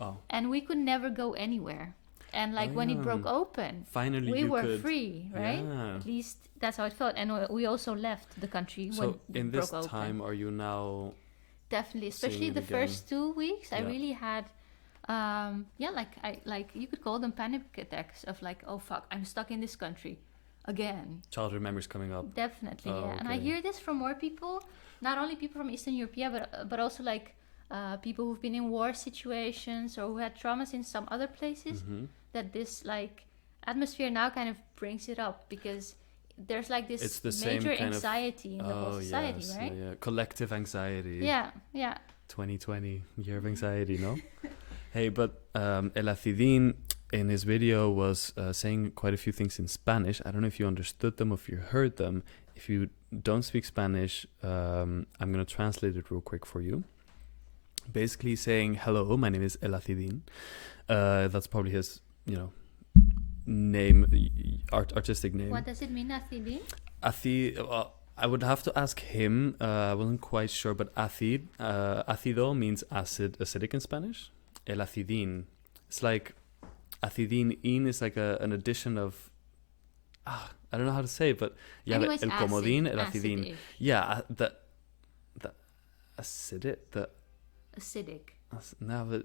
Oh, and we could never go anywhere. And like when it broke open, finally we you were could. free, right? Yeah. At least that's how it felt. And we also left the country when So it in this broke open. time, are you now? Definitely, especially seeing the it again. first 2 weeks, I Yeah. really had, like you could call them panic attacks of like, oh fuck, I'm stuck in this country again. Childhood memories coming up. Definitely, Oh, yeah. And I okay. hear this from more people, not only people from Eastern Europe, yeah, but also like people who've been in war situations or who had traumas in some other places. Mhm. That this like atmosphere now kind of brings it up because there's like this It's the same major kind of- anxiety in the whole society, yes, right? yeah. Collective anxiety. Yeah, yeah. 2020 year of anxiety, no? Hey, but El Acidin in his video was saying quite a few things in Spanish. I don't know if you understood them or if you heard them. If you don't speak Spanish, I'm going to translate it real quick for you. Basically saying, hello, my name is El Acidin. That's probably his, name, artistic name. What does it mean, Acidin? I would have to ask him. I wasn't quite sure, but ácido means acidic in Spanish. El acidín. It's like acidín is like an addition of. I don't know how to say it, but you have Anyways, el comodín, el acidín. acid-ish. Yeah, the acidic, Acidic. no, but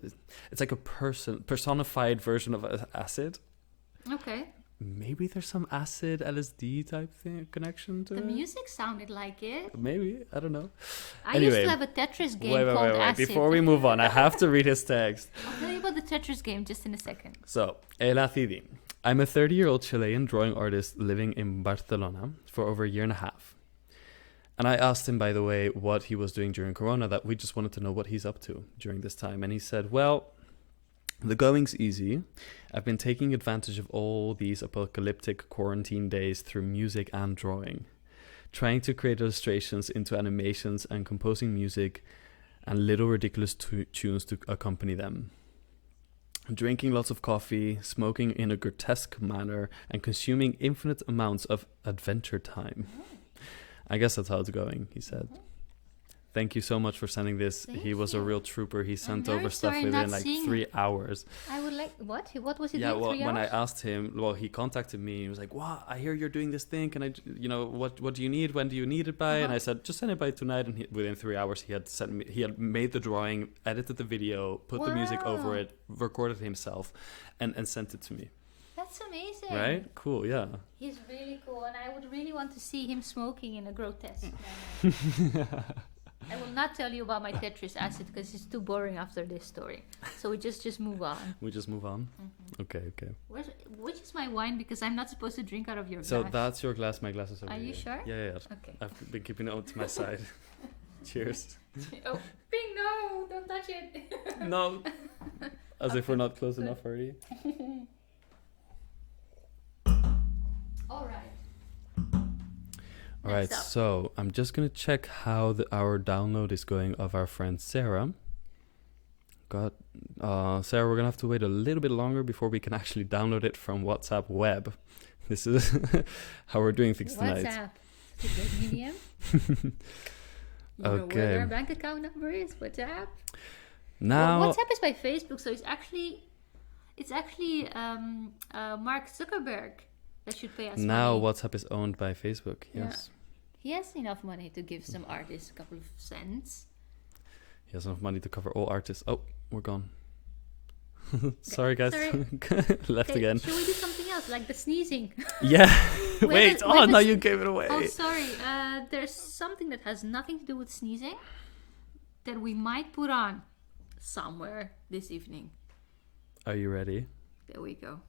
it's like a personified version of acid. Okay. Maybe there's some acid LSD type thing connection to The it. music sounded like it. Maybe, I don't know. I used Anyway. to have a Tetris game Wait, called Acid. Before we move on, I have to read his text. I'll tell you about the Tetris game just in a second. So, El Acidín. I'm a 30-year-old Chilean drawing artist living in Barcelona for over a year and a half. And I asked him, by the way, what he was doing during Corona, that we just wanted to know what he's up to during this time. And he said, well, the going's easy. I've been taking advantage of all these apocalyptic quarantine days through music and drawing, trying to create illustrations into animations and composing music and little ridiculous tunes to accompany them. Drinking lots of coffee, smoking in a grotesque manner, and consuming infinite amounts of adventure time. I guess that's how it's going, he said. Thank you so much for sending this. Thank He was a you. real trooper. He sent very over stuff sorry within not like seeing 3 hours. I would like what? What was it? Yeah, doing, well, 3 when I hours? asked him, well, he contacted me. He was like, "Wow, I hear you're doing this thing. Can I, what do you need? When do you need it by?" And I said, "Just send it by tonight." And within 3 hours, he had sent me. He had made the drawing, edited the video, put the music over Wow. it, recorded himself, and sent it to me. That's amazing. Right? Cool. Yeah. He's really cool, and I would really want to see him smoking in a grotesque manner. I will not tell you about my Tetris acid because it's too boring after this story. So we just move on. We just move on. Okay. Which is my wine because I'm not supposed to drink out of your So glass. that's your glass. My glass is over Are you here. sure? Yeah. Okay. I've been keeping it to my side. Cheers. Oh, Ping, no! Don't touch it! No. As if we're not close enough already. Alright. All right, Next up. so I'm just gonna check how our download is going of our friend Sarah. Sarah, we're gonna have to wait a little bit longer before we can actually download it from WhatsApp web. This is how we're doing things tonight. WhatsApp. It's a great medium. You know Okay. where their bank account number is? WhatsApp. Now, Well, WhatsApp is by Facebook, so it's actually Mark Zuckerberg that should pay us now money. WhatsApp is owned by Facebook. Yeah. Yes, He has enough money to give some artists a couple of cents. he has enough money to cover all artists. Oh, we're gone. Sorry, guys. Sorry. Left Okay, again. should we do something else, like the sneezing? Yeah. Wait, Wait. Oh, wait, now this- you gave it away. Oh, sorry. There's something that has nothing to do with sneezing that we might put on somewhere this evening. Are you ready? There we go.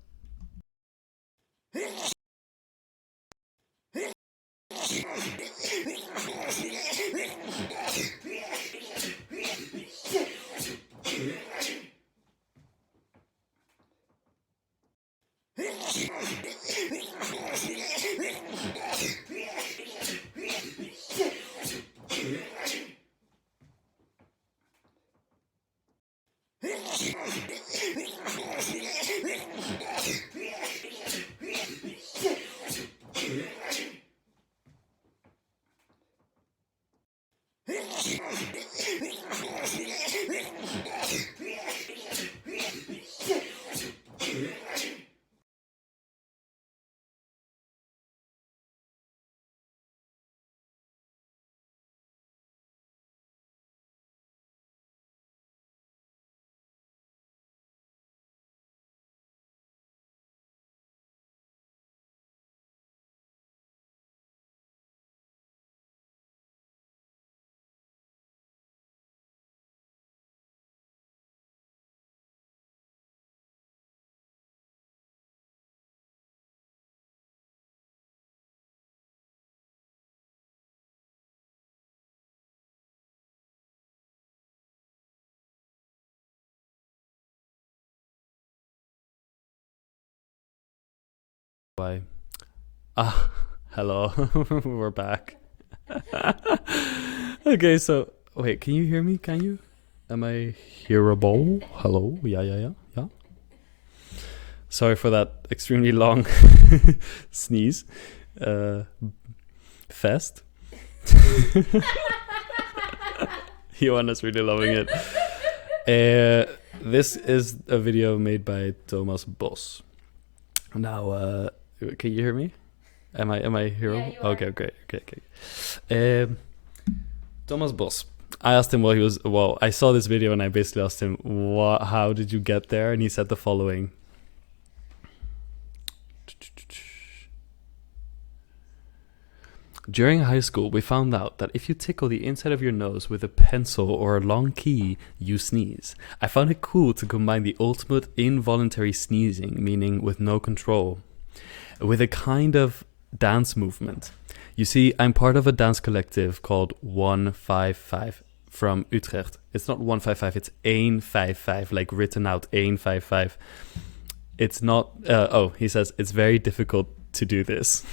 Why? Hello. We're back. Okay, so wait, can you hear me? Can you? Am I hearable? Hello? Yeah. Sorry for that extremely long sneeze. Fest. Johanna's really loving it. This is a video made by Thomas Bos. Now, can you hear me? Am I hearable? Yeah, you are. Okay, great. Okay. Thomas Bos. I asked him I saw this video and I basically asked him, how did you get there? And he said the following. During high school, we found out that if you tickle the inside of your nose with a pencil or a long key, you sneeze. I found it cool to combine the ultimate involuntary sneezing, meaning with no control, with a kind of dance movement. You see, I'm part of a dance collective called 155 from Utrecht. It's not 155, it's 155, like written out 155. It's not, he says, it's very difficult to do this.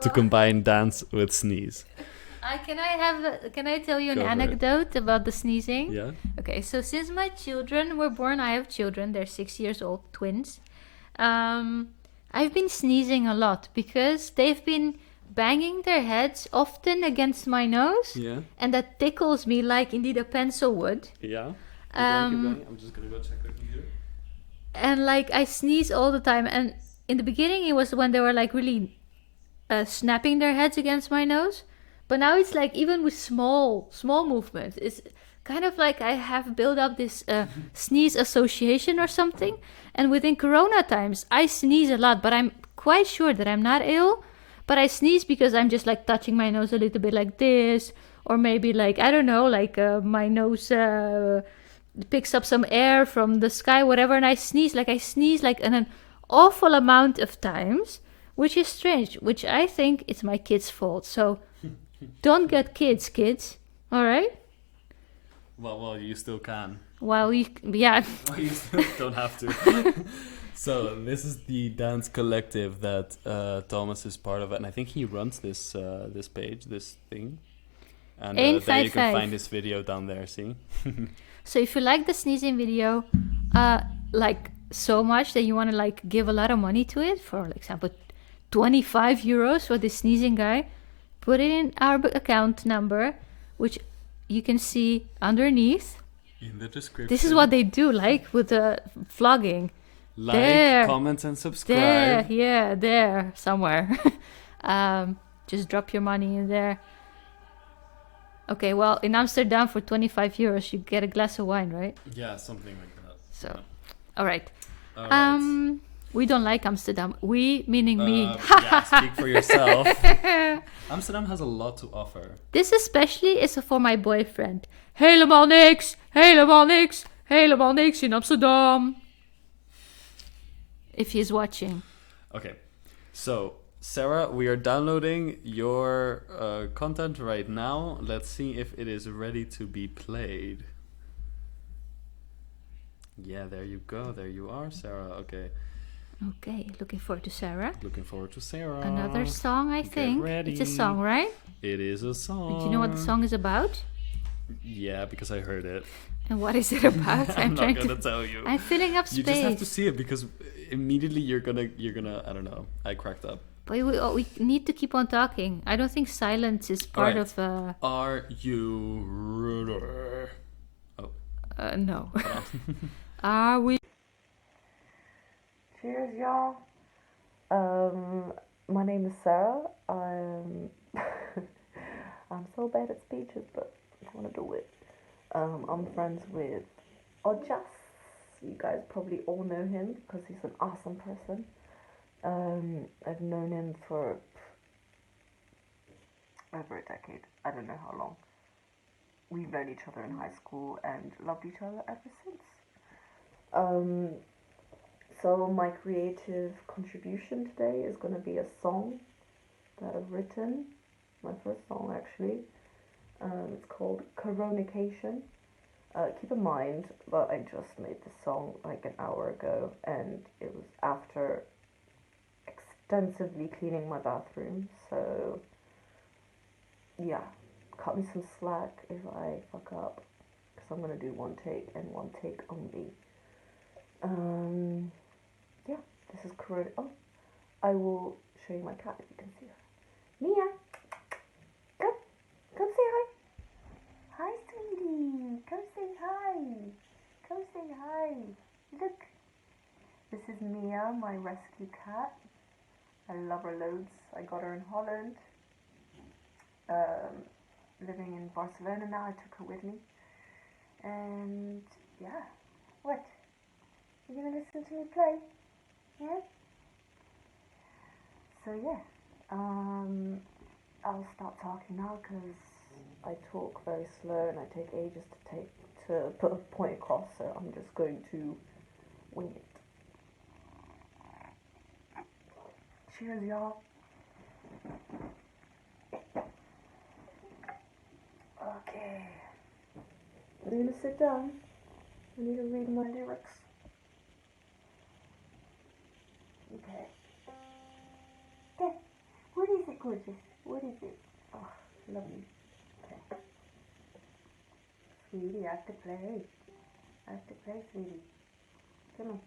To combine dance with sneeze. Can I tell you an Go for it. anecdote about the sneezing? Yeah? Okay, so since my children were born, I have children. They're 6 years old, twins. I've been sneezing a lot because they've been banging their heads often against my nose, Yeah? and that tickles me like indeed a pencil would. Yeah? Keep Um, going. I'm just gonna go check the computer. And like I sneeze all the time. And in the beginning, it was when they were like really snapping their heads against my nose. But now it's like even with small movements, it's kind of like I have built up this sneeze association or something. And within Corona times, I sneeze a lot, but I'm quite sure that I'm not ill. But I sneeze because I'm just like touching my nose a little bit like this, or maybe like, I don't know, like my nose picks up some air from the sky, whatever, and I sneeze like an awful amount of times, which is strange, which I think it's my kids' fault. So don't get kids, all right? Well, you still can. Well, yeah. Well, you still don't have to. So this is the dance collective that Thomas is part of, and I think he runs this this page, this thing. And there you can find this video down there. See. So if you like the sneezing video, like so much that you want to like give a lot of money to it, for example, 25 euros for this sneezing guy, put it in our account number, which you can see underneath. In the description. This is what they do, like with the vlogging. Like, there, comment, and subscribe. There, somewhere. Just drop your money in there. Okay, well, in Amsterdam for 25 euros, you get a glass of wine, right? Yeah, something like that. So, Yeah. all right. All right. We don't like Amsterdam. We, meaning me. Yeah, speak for yourself. Amsterdam has a lot to offer. This especially is for my boyfriend. Helemaal niks, helemaal niks, helemaal niks in Amsterdam. If he's watching. Okay, so Sarah, we are downloading your content right now. Let's see if it is ready to be played. Yeah, there you go. There you are, Sarah. Okay. Okay, looking forward to Sarah. Looking forward to Sarah. Another song, I think. ready. It's a song, right? It is a song. Do you know what the song is about? Yeah, because I heard it. And what is it about? I'm not gonna tell you. I'm filling up space. You just have to see it because immediately you're gonna I don't know. I cracked up. But we need to keep on talking. I don't think silence is part Alright. of. Are you ready? Oh. No. Are we? Cheers, y'all. My name is Sarah. I'm so bad at speeches, but I want to do it. I'm friends with Ojas. You guys probably all know him because he's an awesome person. I've known him for over a decade. I don't know how long. We've known each other in high school and loved each other ever since. So my creative contribution today is going to be a song that I've written. My first song, actually. It's called Coronication. Keep in mind that I just made this song like an hour ago, and it was after extensively cleaning my bathroom. So yeah, cut me some slack if I fuck up, because I'm going to do one take and one take only. Yeah, this is correct. Oh, I will show you my cat if you can see her. Mia, come say hi. Hi, sweetie. Come say hi. Come say hi. Look, this is Mia, my rescue cat. I love her loads. I got her in Holland. Living in Barcelona now. I took her with me. And yeah, what? You gonna listen to me play? Yeah? So yeah, I'll start talking now because I talk very slow and I take ages to put a point across, so I'm just going to wing it. Cheers, y'all. Okay. I'm gonna sit down. I need to read my lyrics. Okay. Okay. What is it, gorgeous? What is it? Oh, lovely. Okay. Sweetie, I have to play. I have to play, sweetie. Come on.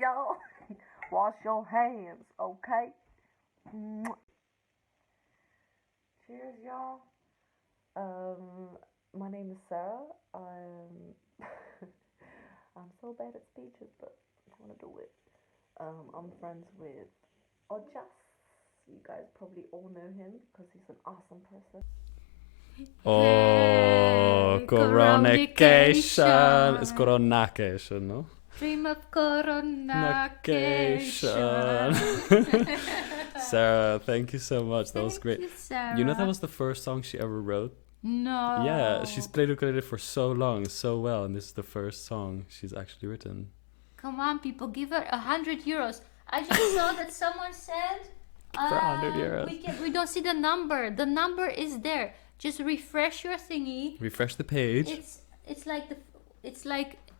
Y'all, wash your hands, okay? Cheers, y'all. My name is Sarah. I'm so bad at speeches, but I'm gonna do it. I'm friends with Ojas. You guys probably all know him because he's an awesome person. Oh, Hey, coronation. It's coronation, no? Dream of coronation. Sarah, thank you so much. That was Thank great. you, Sarah. You know that was the first song she ever wrote? No. Yeah, she's played ukulele for so long, so well, and this is the first song she's actually written. Come on, people, give her 100 euros. I just saw that someone said For 100 euros. we don't see the number. The number is there. Just refresh your thingy. Refresh the page. It's like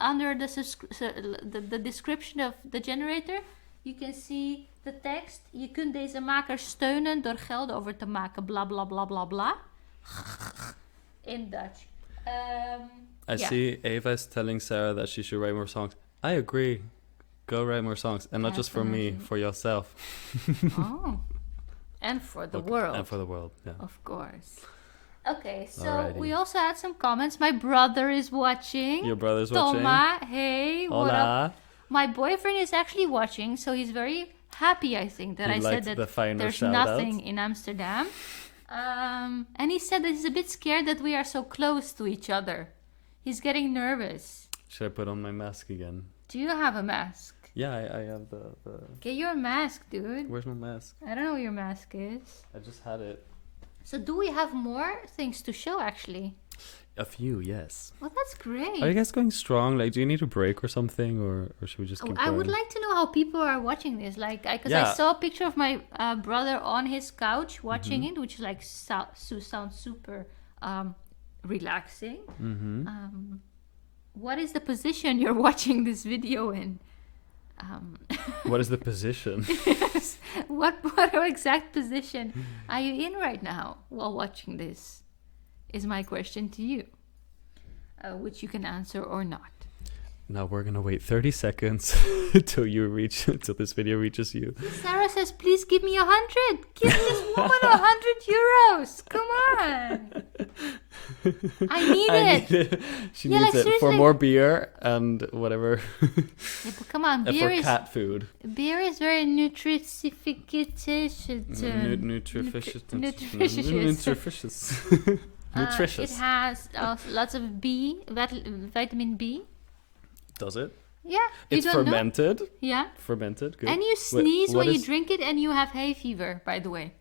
under the description of the generator. You can see the text. Je kunt deze maker steunen door geld over te maken. Bla bla bla bla bla. In Dutch. I see Eva is telling Sarah that she should write more songs. I agree. Go write more songs. And not just for me, Definitely. for yourself. Oh. And for the Okay, world. And for the world, yeah. Of course. Okay, so Alrighty. we also had some comments. My brother is watching. Your brother's watching. Toma, hey, what up? Hola. My boyfriend is actually watching, so he's very happy, I think, that He I said liked that the final there's shout-out. nothing in Amsterdam. And he said that he's a bit scared that we are so close to each other. He's getting nervous. Should I put on my mask again? Do you have a mask? Yeah, I have the... Get your mask, dude. Where's my mask? I don't know where your mask is. I just had it. So do we have more things to show, actually? A few, yes. Well, that's great. Are you guys going strong? Like, do you need a break or something? Or should we just keep I going? would like to know how people are watching this. Like, because Yeah. I saw a picture of my brother on his couch watching Mm-hmm. it, which is like sounds super relaxing. Mm-hmm. What is the position you're watching this video in? What is the position? Yes. What exact position are you in right now while watching this? Is my question to you, which you can answer or not. Now we're gonna wait 30 seconds till this video reaches you. Sarah says, "Please give me 100. Give this woman 100 euros. Come on. I need it. She Yeah, needs like, it for seriously. more beer and whatever. Yeah, but come on, And beer for is cat food. beer is very nutritious. Nutritious. Nutritious. Nutritious. It has lots of vitamin B. Does it? Yeah, It's you don't fermented. know? Yeah, Fermented. Good. and you Wait, sneeze what when you is- drink it, and you have hay fever. By the way,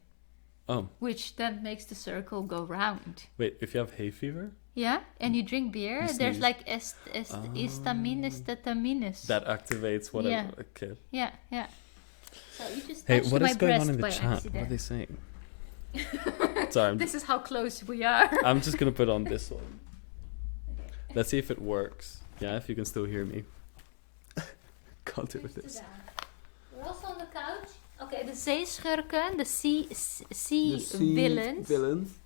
Oh, which then makes the circle go round. wait. If you have hay fever, Yeah, and you drink beer. You There's sneeze. like histamines, tetaminas. that activates whatever. Yeah. Okay. Yeah, yeah. So you just Hey, touched what my is going on breast in the by chat? What are accident. they saying? Sorry, This is how close we are. I'm just gonna put on this one. Let's see if it works. Yeah, if you can still hear me. Can't do with this. We're also on the couch. Okay, the zeeschurken, the sea villains.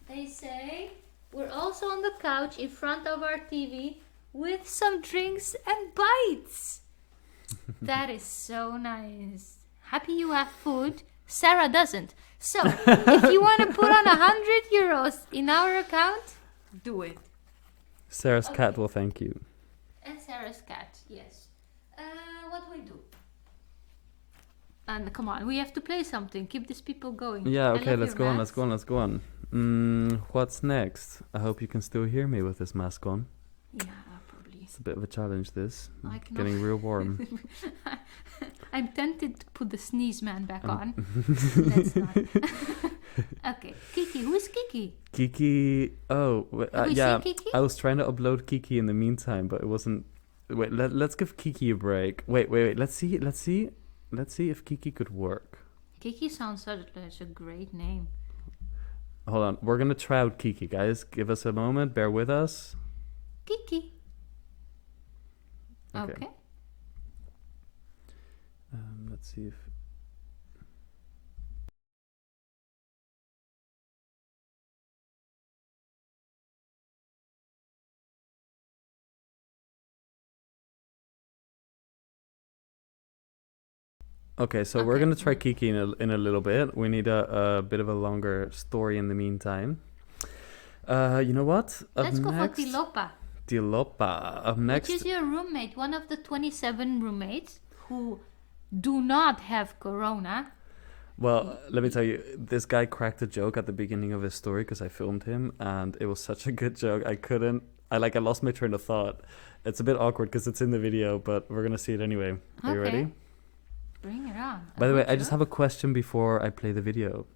They say we're also on the couch in front of our TV with some drinks and bites. That is so nice. Happy you have food. Sarah doesn't. So, if you want to put on 100 euros in our account, do it. Sarah's cat will thank you. And Sarah's cat, yes. What we do? And come on, we have to play something. Keep these people going. Yeah, I okay, love let's your go on, mask. let's go on, let's go on. What's next? I hope you can still hear me with this mask on. Yeah, probably. It's a bit of a challenge, this. I cannot. Getting real warm. I'm tempted to put the sneeze man back on. Let's not. Okay, Kiki. Who is Kiki? Kiki. Oh, Have we yeah. seen Kiki? I was trying to upload Kiki in the meantime, but it wasn't. Wait, let's give Kiki a break. Wait. Let's see if Kiki could work. Kiki sounds such a great name. Hold on, we're gonna try out Kiki, guys. Give us a moment. Bear with us. Kiki. Okay. Okay. Let's see if. Okay, so we're Okay. gonna try Kiki in a little bit. We need a bit of a longer story in the meantime. You know what? Let's go for Tilopa. Tilopa. Up next. Which is your roommate, one of the 27 roommates who do not have corona. Well, let me tell you, this guy cracked a joke at the beginning of his story because I filmed him, and it was such a good joke. I lost my train of thought. It's a bit awkward because it's in the video, but we're gonna see it anyway. Are you ready? Bring it on. By the way, I just have a question before I play the video.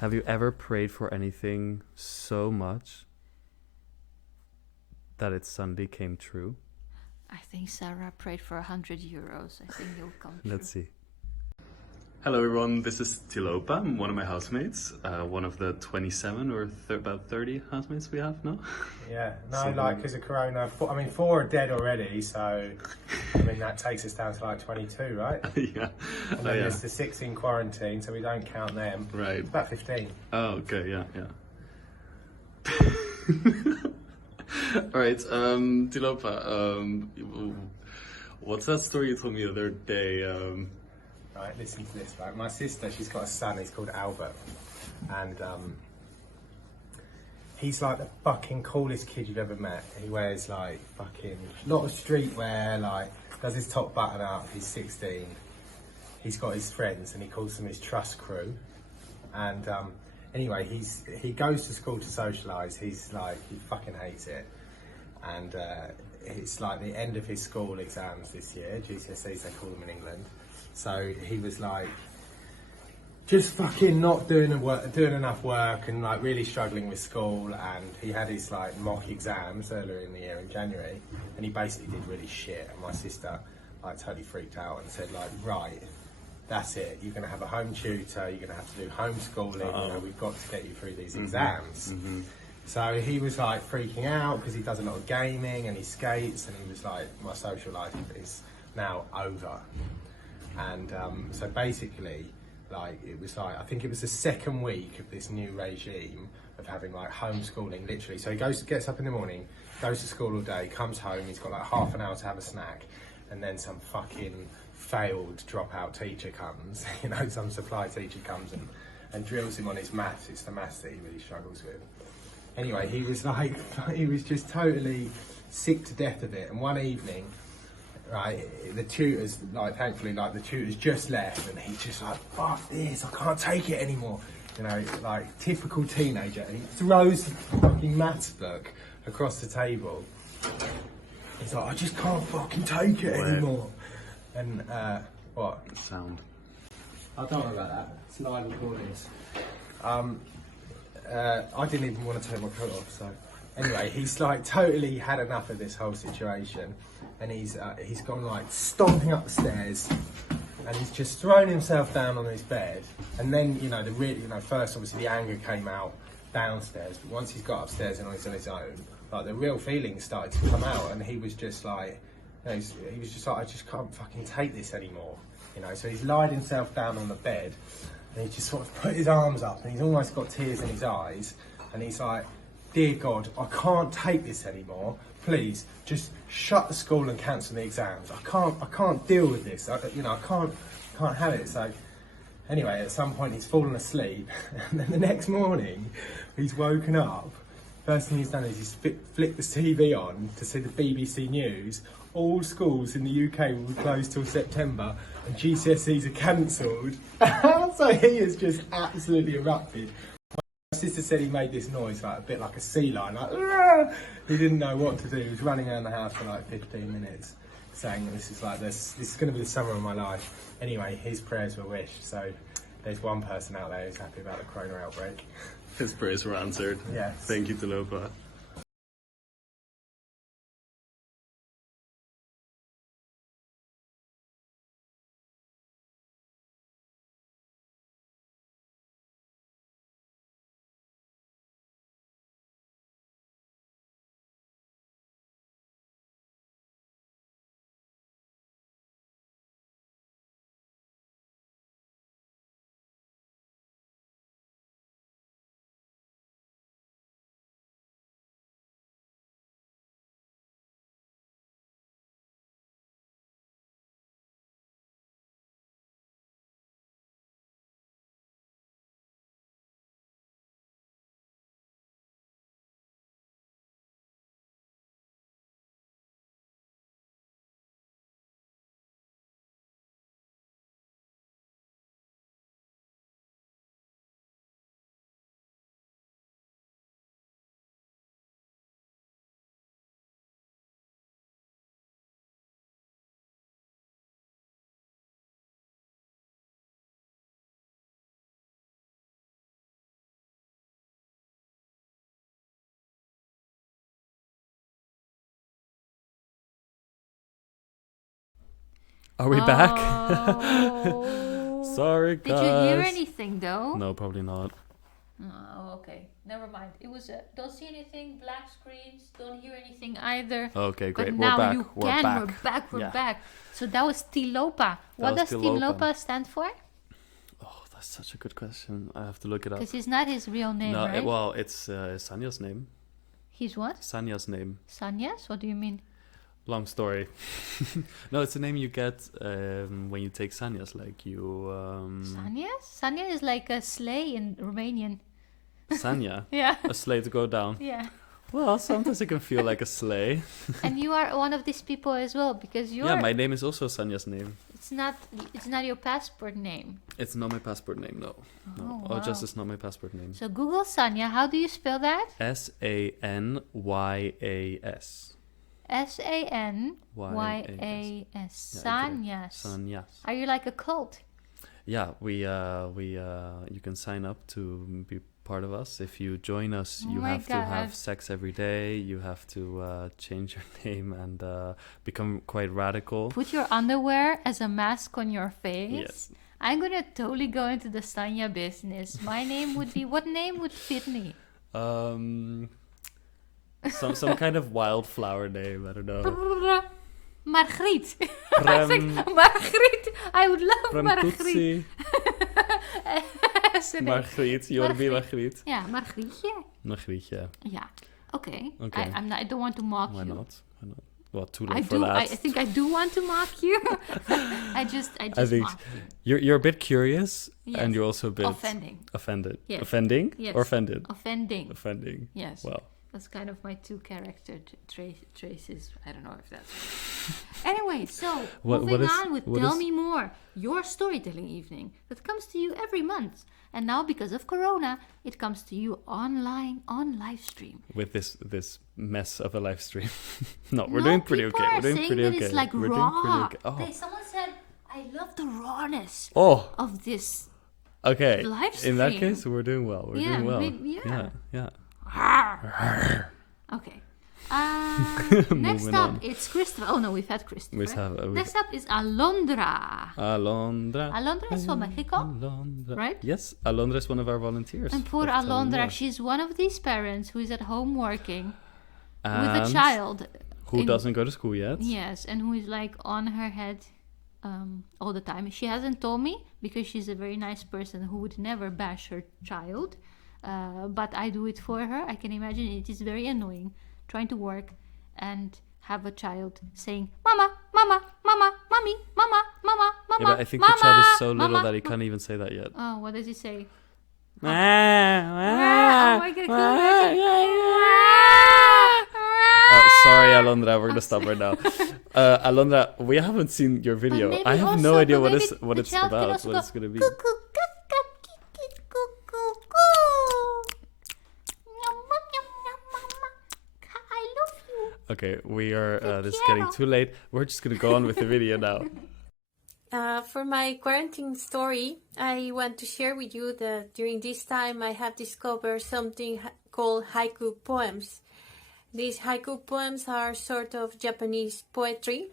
Have you ever prayed for anything so much that it suddenly came true? I think Sarah prayed for 100 euros. I think it'll come true. Let's see. Hello everyone, this is Tilopa. I'm one of my housemates, one of the 27 or about 30 housemates we have now. Yeah, no, So- like because of Corona, 4 are dead already, so I mean that takes us down to like 22, right? Yeah. And then there's the 6 in quarantine, so we don't count them. Right. It's about 15. Oh, okay, yeah. All right, Tilopa, what's that story you told me the other day? Right, listen to this. Right, my sister, she's got a son. He's called Albert, and he's like the fucking coolest kid you've ever met. He wears like fucking lot of streetwear, like does his top button up. He's 16. He's got his friends, and he calls them his trust crew. And anyway, he goes to school to socialise. He's like he fucking hates it, and it's like the end of his school exams this year, GCSEs they call them in England. So he was like, just fucking not doing enough work and like really struggling with school. And he had his like mock exams earlier in the year in January, and he basically did really shit. And my sister like totally freaked out and said like, right, that's it. You're gonna have a home tutor. You're gonna have to do homeschooling. You know, we've got to get you through these exams. So he was like freaking out because he does a lot of gaming and he skates, and he was like, my social life is now over. And so basically, like it was like I think it was the second week of this new regime of having like homeschooling, literally. So he gets up in the morning, goes to school all day, comes home, he's got like half an hour to have a snack, and then some fucking failed dropout teacher comes, you know, some supply teacher comes and drills him on his maths. It's the maths that he really struggles with. Anyway, he was like, he was just totally sick to death of it. And one evening, right, the tutors, like thankfully, like the tutors just left, and he's just like, fuck this, I can't take it anymore. You know, like typical teenager. And he throws the fucking maths book across the table. He's like, I just can't fucking take it anymore. And what? Sound. I don't know about that. It's live recordings. I didn't even want to take my coat off, so anyway, he's like totally had enough of this whole situation, and he's gone like stomping up the stairs and he's just thrown himself down on his bed. And then, first obviously the anger came out downstairs, but once he's got upstairs and he's on his own, like the real feelings started to come out, and he was just like, he was just like, I just can't fucking take this anymore, So he's lied himself down on the bed, and he just sort of put his arms up, and he's almost got tears in his eyes, and he's like, dear God, I can't take this anymore. Please, just shut the school and cancel the exams. I can't deal with this. I can't have it. So, anyway, at some point he's fallen asleep, and then the next morning he's woken up. First thing he's done is he's flicked the TV on to see the BBC News. All schools in the UK will be closed till September, and GCSEs are cancelled. So he has just absolutely erupted. My sister said he made this noise, like a bit like a sea lion, like, "Argh!" He didn't know what to do. He was running around the house for like 15 minutes, saying this is going to be the summer of my life. Anyway, his prayers were wished, so there's one person out there who's happy about the corona outbreak. His prayers were answered. Yes. Thank you, Talopa. Are we back? Sorry, guys. Did you hear anything though? No, probably not. Oh, okay. Never mind. It was don't see anything, black screens, don't hear anything either. Okay, great. But We're now back. you We're can. back. We're back. So that was Tilopa. What was does Tilopa. Tilopa stand for? Oh, that's such a good question. I have to look it up. Because it's not his real name, No, right? it's Sanya's name. His what? Sanya's name. Sanyas? What do you mean? Long story. No, it's the name you get when you take Sanya's, like you... Sanyas? Sanya is like a sleigh in Romanian. Sanya? Yeah. A sleigh to go down. Yeah. Well, sometimes it can feel like a sleigh. And you are one of these people as well, because you're... Yeah, my name is also Sanya's name. It's not your passport name. It's not my passport name, no. Oh, Or wow. just it's not my passport name. So Google Sanya. How do you spell that? Sanyas. Sanyas. Yeah, Sanyas. Sanyas. Are you like a cult? Yeah, you can sign up to be part of us. If you join us, Oh you my have to God. have sex every day. You have to change your name and become quite radical. Put your underwear as a mask on your face. Yes. I'm gonna totally go into the Sanya business. My name would be, what name would fit me? Some kind of wildflower name. I don't know. Margriet. I was like, Margriet. I would love Margriet. Premtutsi. Margriet. You want to be Margriet? Yeah, Margrietje. Margrietje. Yeah. Okay. Okay. I don't want to mock Why you. not? Why not? Well, too I late for do. that. I think I do want to mock you. I just I think mock you. you're a bit curious, Yes. and you're also a bit Offending. offended. Yes. Offending Yes. or offended? Offending. Offending. Yes. Well, That's kind of my two character traces. I don't know if that's right. Anyway, so moving on with Tell Me More, your storytelling evening that comes to you every month. And now, because of Corona, it comes to you online, on live stream. with this mess of a live stream. No, we're No, doing pretty people okay. are We're doing saying pretty that okay. It's like We're raw. doing pretty okay. Oh. Someone said, I love the rawness Oh, of this. okay. Live In that stream. case, we're doing well. We're Yeah, doing well. yeah. Yeah. Okay. Next Moving up, on. it's Christopher. Oh no, we've had Christopher. We have Next up is Alondra. Alondra. Alondra is from Mexico, Alondra. right? Yes, Alondra is one of our volunteers. And poor of Tell Me Alondra, More. she's one of these parents who is at home working with a And child. who doesn't go to school yet. Yes, and who is like on her head all the time. She hasn't told me because she's a very nice person who would never bash her child. But I do it for her. I can imagine it is very annoying trying to work and have a child saying, Mama, Mama, Mama, Mommy, Mama, Mama, Mama. Yeah, but I think mama, the child is so little mama, that he can't even say that yet. Oh, what does he say? Oh Oh my god, can you imagine? Sorry, Alondra, we're gonna stop right now. Alondra, we haven't seen your video. maybe I have also- no idea but what maybe it's what the it's child can about, also what go, it's gonna be. Cuckoo, cuck, cuck, kit, kit, cuckoo, coo. Yum, yum, yum, mama. I love you. Okay, we are Te this is getting quiero. too late. We're just gonna go on with the video now. For my quarantine story, I want to share with you that during this time I have discovered something called haiku poems. These haiku poems are sort of Japanese poetry,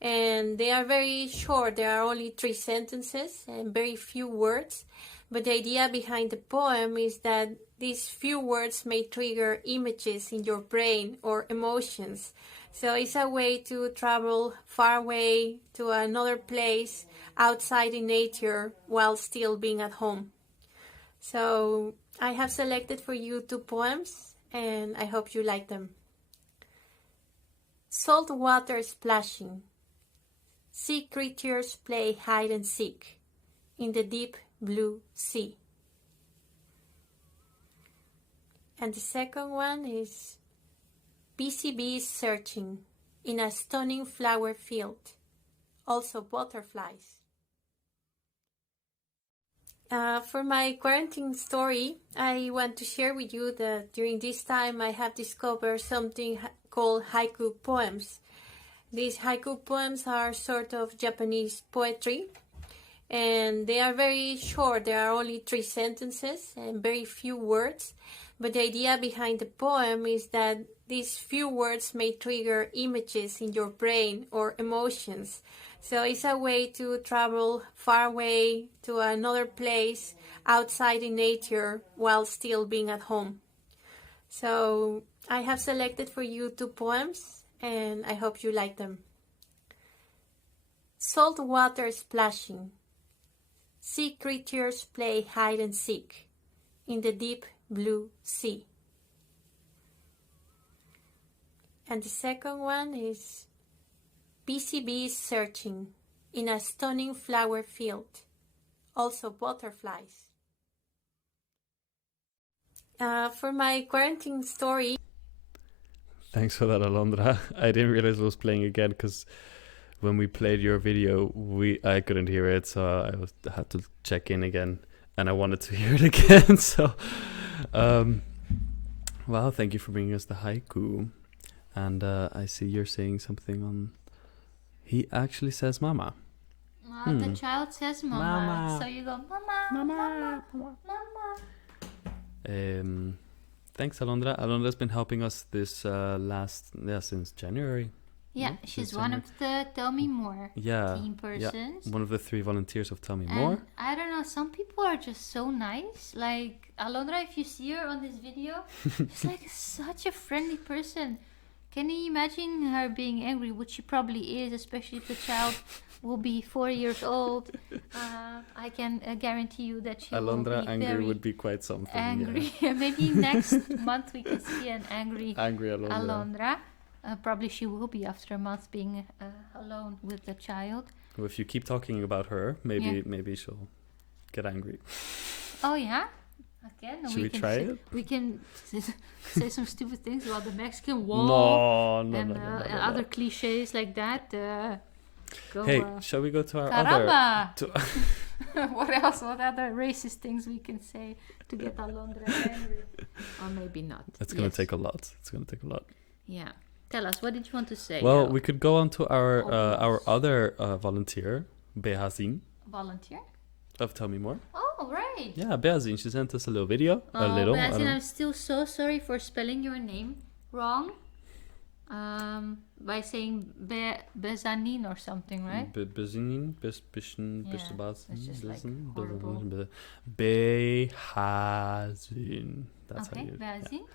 and they are very short. There are only 3 sentences and very few words. But the idea behind the poem is that these few words may trigger images in your brain or emotions. So it's a way to travel far away to another place outside in nature while still being at home. So I have selected for you 2 poems, and I hope you like them. Salt water splashing. Sea creatures play hide and seek in the deep blue sea. And the second one is BCBs searching in a stunning flower field, also butterflies. For my quarantine story, I want to share with you that during this time I have discovered something called haiku poems. These haiku poems are sort of Japanese poetry, and they are very short. There are only 3 sentences and very few words. But the idea behind the poem is that these few words may trigger images in your brain or emotions. So it's a way to travel far away to another place outside in nature while still being at home. So I have selected for you 2 poems, and I hope you like them. Salt water splashing. Sea creatures play hide and seek in the deep blue sea. And the second one is BCBs searching in a stunning flower field, also butterflies. For my quarantine story. Thanks for that, Alondra. I didn't realize it was playing again because when we played your video, I couldn't hear it, so I had to check in again, and I wanted to hear it again. So, wow, thank you for bringing us the haiku. And I see you're saying something on. He actually says "mama." The child says mama. Mama. So you go, mama, mama, mama, mama. Thanks, Alondra. Alondra's been helping us this since January. Yeah, No, she's since one of January. the Tell Me More Yeah, team persons. one of the 3 volunteers of Tell Me And More. I don't know, some people are just so nice. Like Alondra, if you see her on this video, she's like such a friendly person. Can you imagine her being angry, which she probably is, especially if the child will be 4 years old? I can guarantee you that she Alondra will be angry very would be quite something. angry. Maybe next month we can see an angry Angry Alondra. Alondra. Probably she will be after a month being alone with the child. Well, if you keep talking about her, maybe she'll get angry. Oh yeah? Again? Should we can try say, it? We can say some stupid things about the Mexican wall No, and no. other cliches like that. Go, Hey, shall we go to our caramba! other... What else? What other racist things we can say to get Alondra angry? Or maybe not. It's going to take a lot. It's going to take a lot. Yeah. Tell us, what did you want to say? Well, we could go on to our Obvious. other volunteer, Behazin, Volunteer? of Tell Me More. Oh, right. Yeah, Behazin, she sent us a little video. Oh, Basin, I'm still so sorry for spelling your name wrong. By saying bezanin or something, right? Bezinin, Bishin, Yeah, Bishabas, it's just like horrible. Behazin. That's how Okay, you. bezin.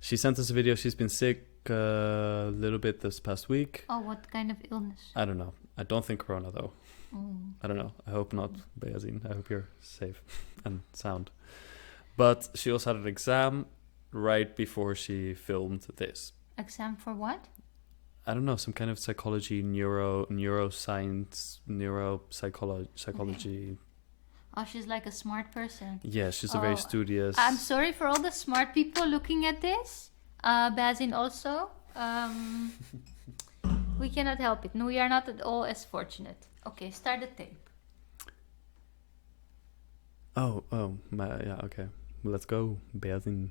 She sent us a video. She's been sick a little bit this past week. Oh, what kind of illness? I don't know. I don't think corona though. Mm. I don't know. I hope not, Behazin. I hope you're safe and sound. But she also had an exam right before she filmed this. Exam for what? I don't know, some kind of psychology, neuroscience, psychology. Oh, she's like a smart person. Yeah, she's a very studious. I'm sorry for all the smart people looking at this. Bazin also. We cannot help it. No, we are not at all as fortunate. Okay, start the tape. Yeah, okay. Let's go, Behazin.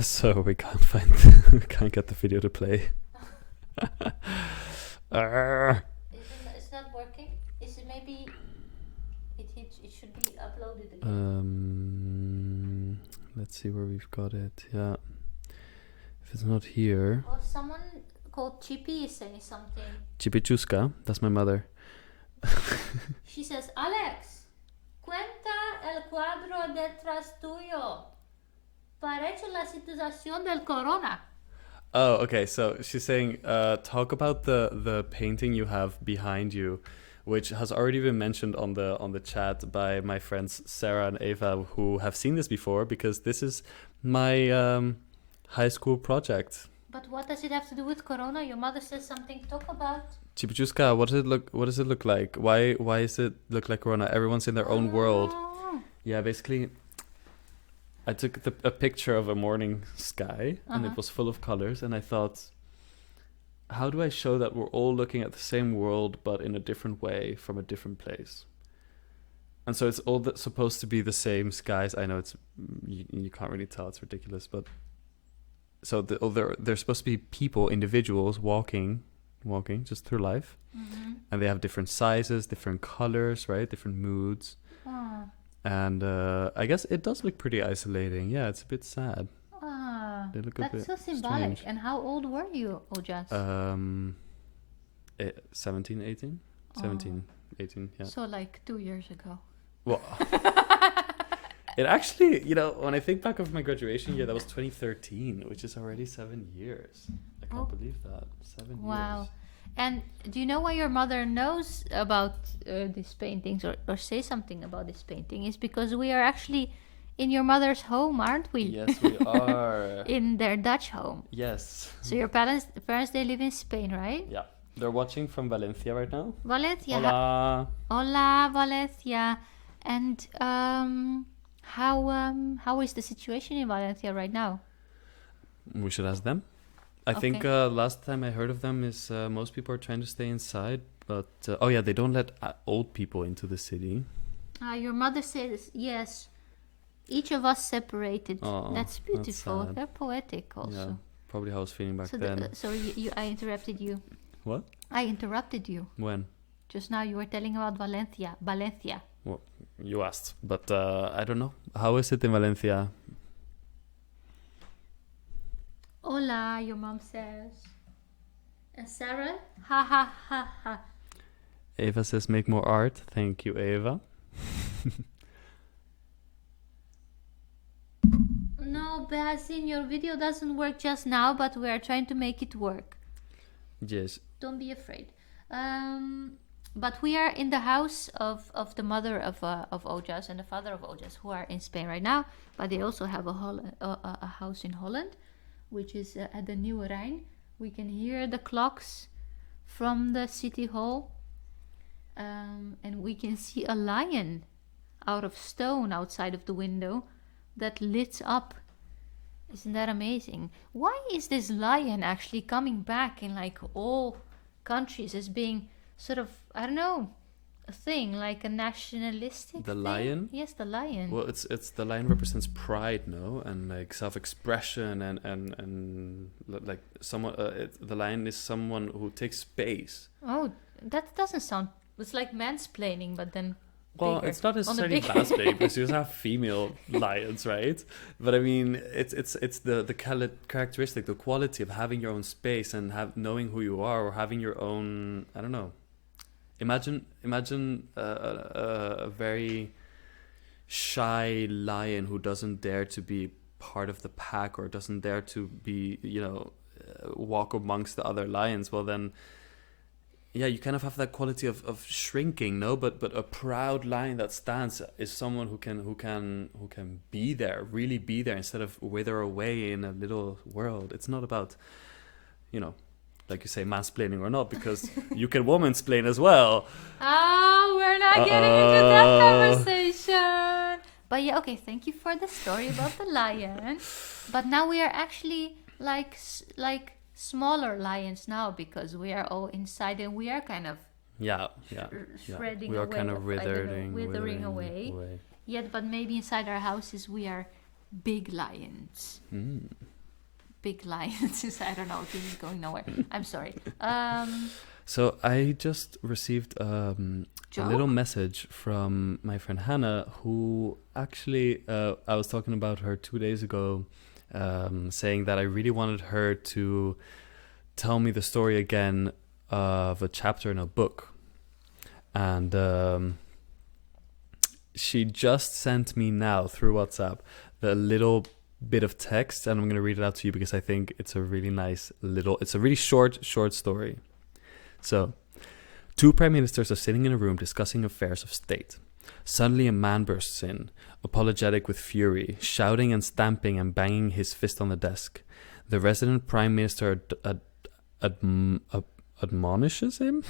So we can't get the video to play. It's not working. Is it maybe it should be uploaded again? Let's see where we've got it. Yeah. If it's not here. Well, someone called Chippy is saying something. Chipichuska, that's my mother. She says, Alex, cuenta el cuadro detrás tuyo. Parece la situación del corona. Oh, okay. So she's saying, talk about the painting you have behind you, which has already been mentioned on the chat by my friends Sarah and Eva, who have seen this before, because this is my high school project. But what does it have to do with corona? Your mother says something. Talk about. Chipichuska, what does it look like? Why does it look like corona? Everyone's in their own world. Yeah, basically. I took a picture of a morning sky, and it was full of colors, and I thought, how do I show that we're all looking at the same world but in a different way from a different place? And so it's all supposed to be the same skies. I know it's you can't really tell, it's ridiculous, but so they're supposed to be people, individuals walking just through life, and they have different sizes, different colors, right, different moods. And I guess it does look pretty isolating. Yeah, it's a bit sad. They look That's so symbolic. strange. And how old were you, Ojas? 17, 18? 17, 18, yeah. So like 2 years ago. Well, it actually, when I think back of my graduation year, that was 2013, which is already 7 years. I can't believe that. 7 years. Wow. And do you know why your mother knows about these paintings or say something about this painting? Is because we are actually in your mother's home, aren't we? Yes, we are. In their Dutch home. Yes. So your parents, they live in Spain, right? Yeah. They're watching from Valencia right now. Valencia. Hola. Hola, Valencia. And how is the situation in Valencia right now? We should ask them. I think last time I heard of them is most people are trying to stay inside, but they don't let old people into the city. Your mother says yes. Each of us separated. Oh, that's beautiful. that's They're poetic also. Yeah, probably how I was feeling back then. Sorry, I interrupted you. What? I interrupted you. When? Just now you were telling about Valencia. Well, you asked, but I don't know. How is it in Valencia? Hola, your mom says. And Sarah? Ha ha ha ha. Eva says make more art. Thank you, Eva. No, Basin, your video doesn't work just now, but we are trying to make it work. Yes. Don't be afraid. But we are in the house of the mother of Ojas and the father of Ojas, who are in Spain right now, but they also have a house in Holland, which is at the Nieuwe Rijn. We can hear the clocks from the city hall, and we can see a lion out of stone outside of the window that lit up. Isn't that amazing? Why is this lion actually coming back in like all countries as being sort of, I don't know, thing, like a nationalistic The thing? lion? Yes, the lion. Well, it's the lion represents pride, no, and like self-expression, and like someone. The lion is someone who takes space. Oh, that doesn't sound. It's like mansplaining, but then. Well, bigger. it's not On a necessarily bigger- mansplaining because you have female lions, right? But I mean, it's the characteristic, the quality of having your own space and knowing who you are, or having your own. I don't know. Imagine a very shy lion who doesn't dare to be part of the pack, or doesn't dare to be, walk amongst the other lions. Well, then, yeah, you kind of have that quality of shrinking, no? But a proud lion that stands is someone who can be there, really be there, instead of wither away in a little world. It's not about, like you say, mansplaining or not, because you can womansplain as well. Oh, we're not getting into that conversation. But yeah, okay, thank you for the story about the lion. But now we are actually like smaller lions now, because we are all inside and we are kind of Yeah. shredding We are away, kind of I don't know, withering withering away. Yet, but maybe inside our houses we are big lions. Big lions. I don't know. This is going nowhere. I'm sorry. So I just received a little message from my friend Hannah, who actually I was talking about her 2 days ago, saying that I really wanted her to tell me the story again of a chapter in a book. And she just sent me now through WhatsApp the little bit of text, and I'm going to read it out to you because I think it's a really nice it's a really short story. So, 2 prime ministers are sitting in a room discussing affairs of state. Suddenly a man bursts in, apologetic with fury, shouting and stamping and banging his fist on the desk. The resident prime minister admonishes him.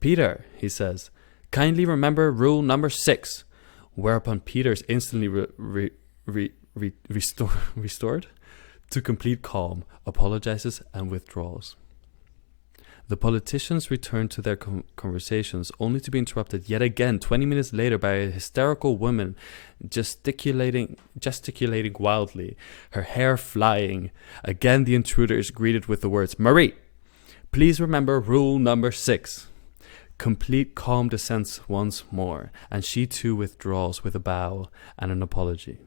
"Peter," he says, "kindly remember rule number 6. Whereupon Peter is instantly restored to complete calm, apologizes and withdraws. The politicians return to their conversations, only to be interrupted yet again 20 minutes later by a hysterical woman gesticulating wildly, her hair flying. Again the intruder is greeted with the words, "Marie, please remember rule number 6. Complete calm descends once more, and she too withdraws with a bow and an apology.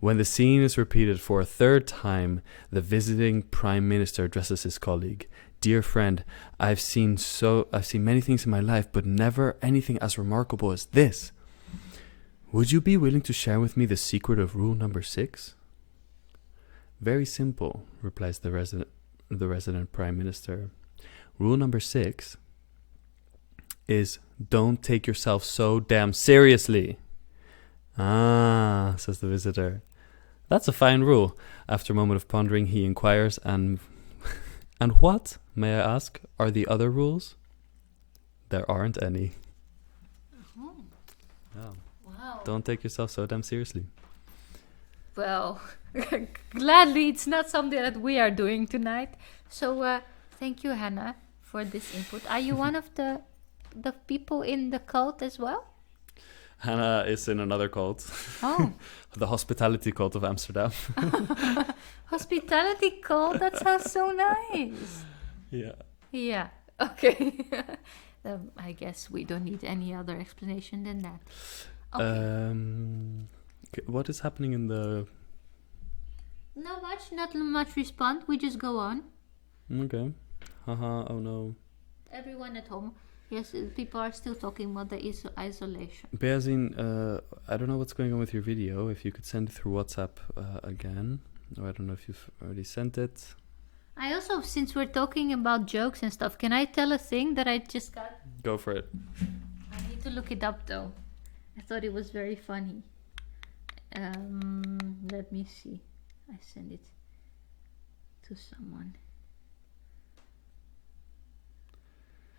When the scene is repeated for a 3rd time, the visiting prime minister addresses his colleague. "Dear friend, I've seen many things in my life, but never anything as remarkable as this. Would you be willing to share with me the secret of rule number 6? "Very simple," replies the resident prime minister. "Rule number 6 is don't take yourself so damn seriously." "Ah," says the visitor. "That's a fine rule." After a moment of pondering, he inquires, and what, may I ask, are the other rules? There aren't any. Oh. Wow. Don't take yourself so damn seriously. Well, gladly it's not something that we are doing tonight. So thank you, Hannah, for this input. Are you one of the people in the cult as well? Hannah is in another cult. Oh. The hospitality cult of Amsterdam. Hospitality cult? That sounds so nice. Yeah. Yeah. Okay. I guess we don't need any other explanation than that. Okay. What is happening in the... Not much response. We just go on. Okay. Haha, oh no. Everyone at home. Yes, people are still talking about the isolation. Beazin, I don't know what's going on with your video. If you could send it through WhatsApp again. Or I don't know if you've already sent it. I also, since we're talking about jokes and stuff, can I tell a thing that I just got? Go for it. I need to look it up though. I thought it was very funny. Let me see. I send it to someone.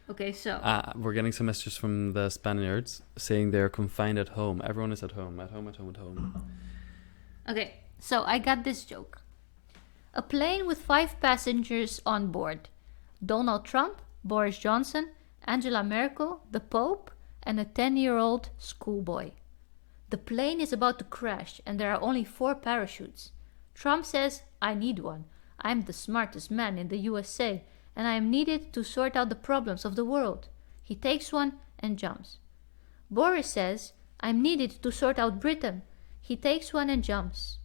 Okay, so... we're getting some messages from the Spaniards saying they're confined at home. Everyone is at home. Okay, so I got this joke. A plane with 5 passengers on board. Donald Trump, Boris Johnson, Angela Merkel, the Pope, and a 10-year-old schoolboy. The plane is about to crash and there are only 4 parachutes. Trump says, I need one. I'm the smartest man in the USA and I am needed to sort out the problems of the world. He takes one and jumps. Boris says, I'm needed to sort out Britain. He takes one and jumps.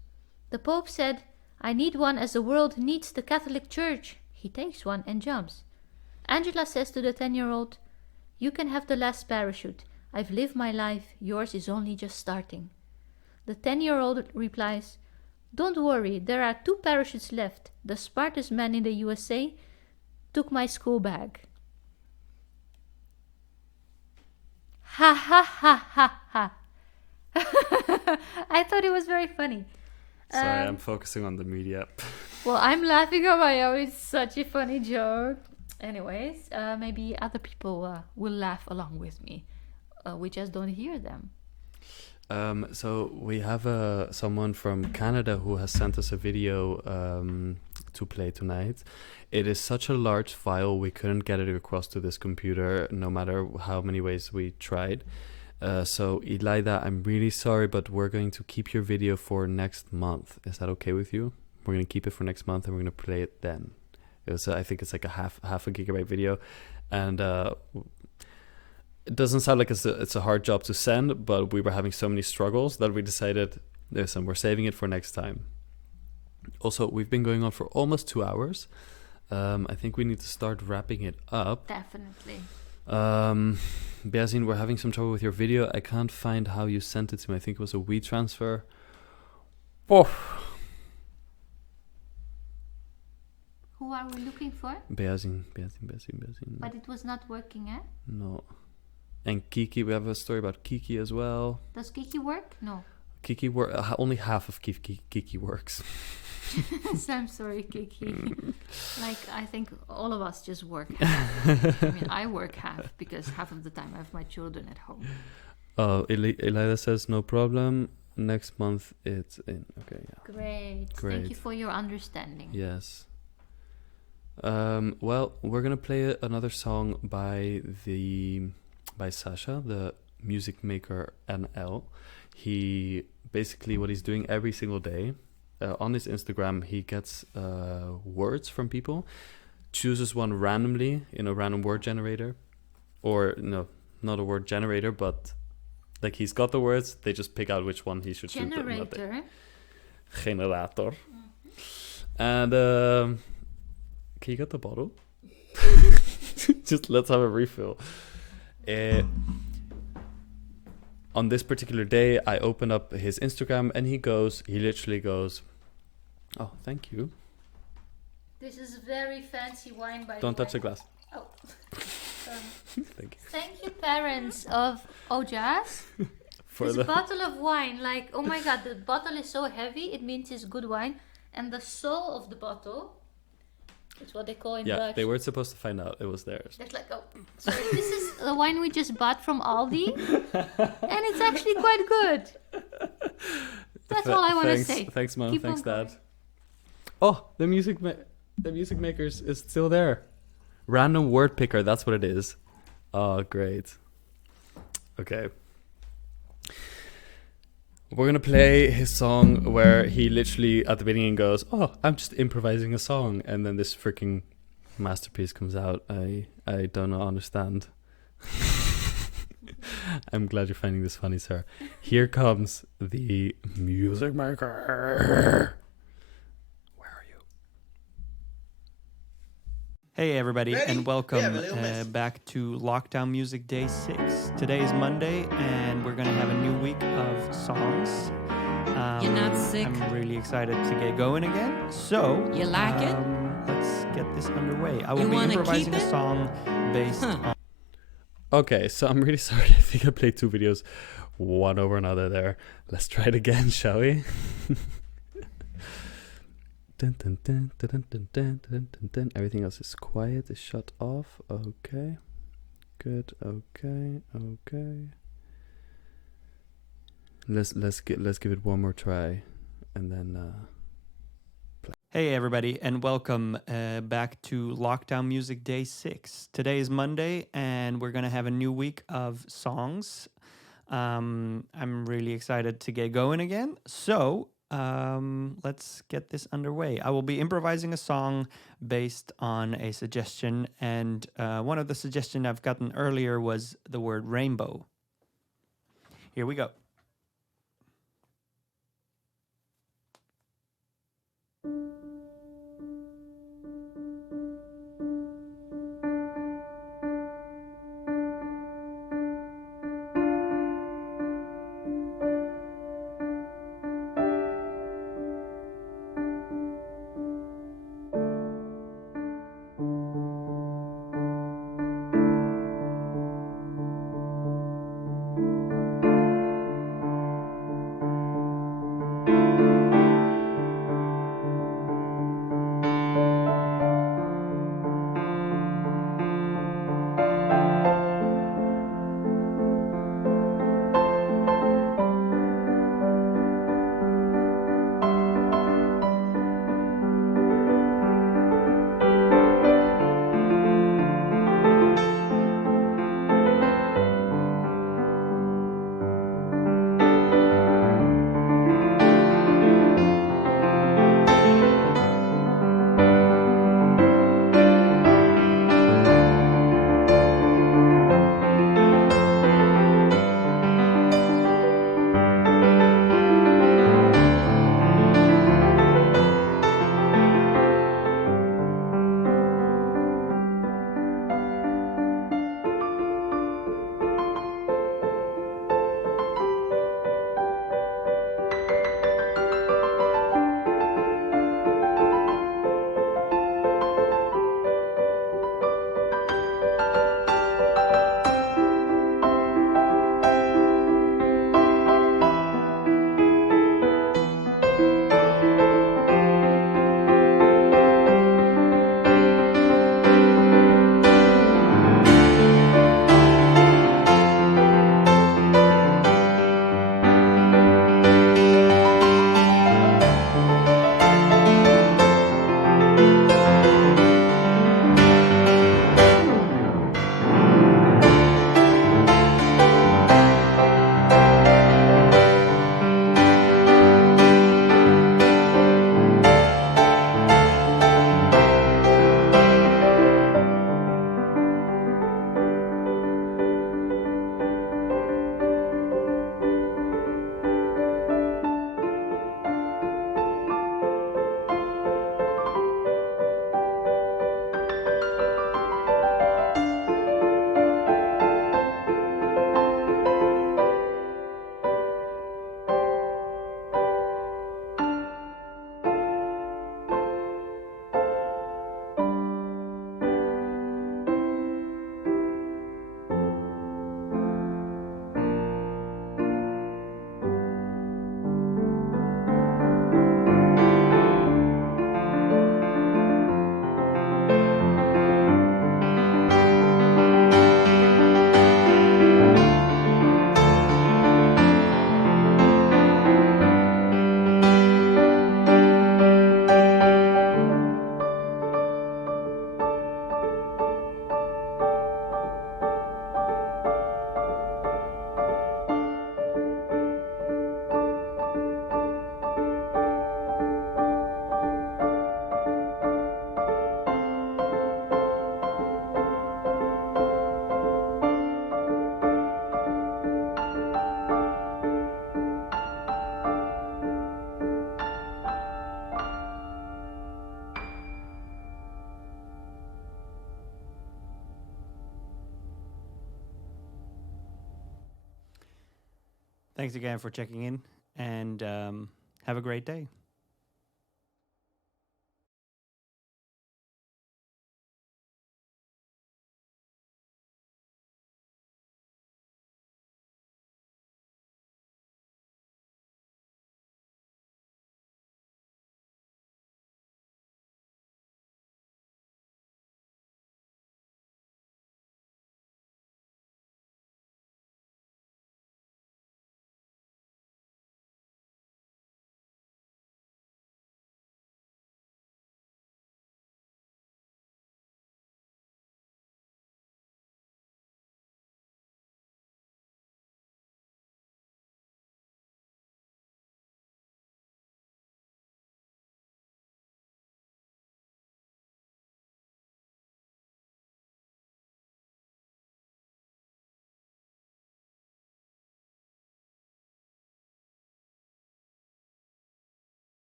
The Pope said, I need one as the world needs the Catholic Church. He takes one and jumps. Angela says to the 10-year-old, you can have the last parachute. I've lived my life. Yours is only just starting. The 10-year-old replies, don't worry, there are 2 parachutes left. The smartest man in the USA took my school bag. Ha ha ha ha ha. I thought it was very funny. Sorry, I'm focusing on the media. Well, I'm laughing on my own. It's such a funny joke. Anyways, maybe other people will laugh along with me. We just don't hear them. So we have someone from Canada who has sent us a video to play tonight. It is such a large file, we couldn't get it across to this computer, no matter how many ways we tried. So Elida, I'm really sorry, but we're going to keep your video for next month. Is that okay with you? We're going to keep it for next month and we're going to play it then. It was, I think it's like a half a gigabyte video, and it doesn't sound like it's a hard job to send, but we were having so many struggles that we decided, listen, we're saving it for next time. Also, we've been going on for almost 2 hours. I think we need to start wrapping it up. Definitely. Beazin, we're having some trouble with your video. I can't find how you sent it to me. I think it was a WeTransfer. Oh. Who are we looking for? Beazin. But it was not working, eh? No. And Kiki, we have a story about Kiki as well. Does Kiki work? No. Kiki only half of Kiki works. So I'm sorry, Kiki. Like, I think all of us just work half. I mean, I work half because half of the time I have my children at home. Oh, Elida says no problem. Next month it's in. Okay, yeah. Great. Thank you for your understanding. Yes. Well, we're gonna play another song by Sasha, the music maker NL. He basically, what he's doing every single day on his Instagram, he gets words from people, chooses one randomly in a random word generator, or no, not a word generator, but like he's got the words, they just pick out which one he should choose. Generator. And can you get the bottle? Just let's have a refill. On this particular day, I open up his Instagram and he literally goes, oh, thank you. This is very fancy wine, by the way. Don't touch the glass. Oh. Thank you. Thank you, parents of Ojas. This bottle of wine, like, oh my god, the bottle is so heavy, it means it's good wine. And the soul of the bottle, it's what they call in Dutch. Yeah, they weren't supposed to find out it was theirs. It's like, oh, sorry, this is the wine we just bought from Aldi, and it's actually quite good. That's all I want to say. Thanks, Mom. Keep Thanks, on Dad. going. Oh, the music makers is still there. Random word picker, that's what it is. Oh, great. Okay. We're going to play his song where he literally at the beginning goes, oh, I'm just improvising a song. And then this freaking masterpiece comes out. I don't understand. I'm glad you're finding this funny, sir. Here comes the music maker. Where are you? Hey everybody, Ready? and welcome We have a little message. back to Lockdown Music Day 6. Today is Monday, and we're going to have a new week of songs. You're not sick? I'm really excited to get going again. So, You like it? Let's get this underway. I will You be wanna improvising keep a it? song based on... Okay, so I'm really sorry. I think I played 2 videos, one over another there. Let's try it again, shall we? Dun, dun, dun, dun, dun, dun, dun, dun, dun. Everything else is quiet, is shut off. Okay. Good. Okay. Let's give it one more try, and then Hey, everybody, and welcome back to Lockdown Music Day 6. Today is Monday, and we're going to have a new week of songs. I'm really excited to get going again. So, let's get this underway. I will be improvising a song based on a suggestion, and one of the suggestions I've gotten earlier was the word rainbow. Here we go. Thanks again for checking in, and have a great day.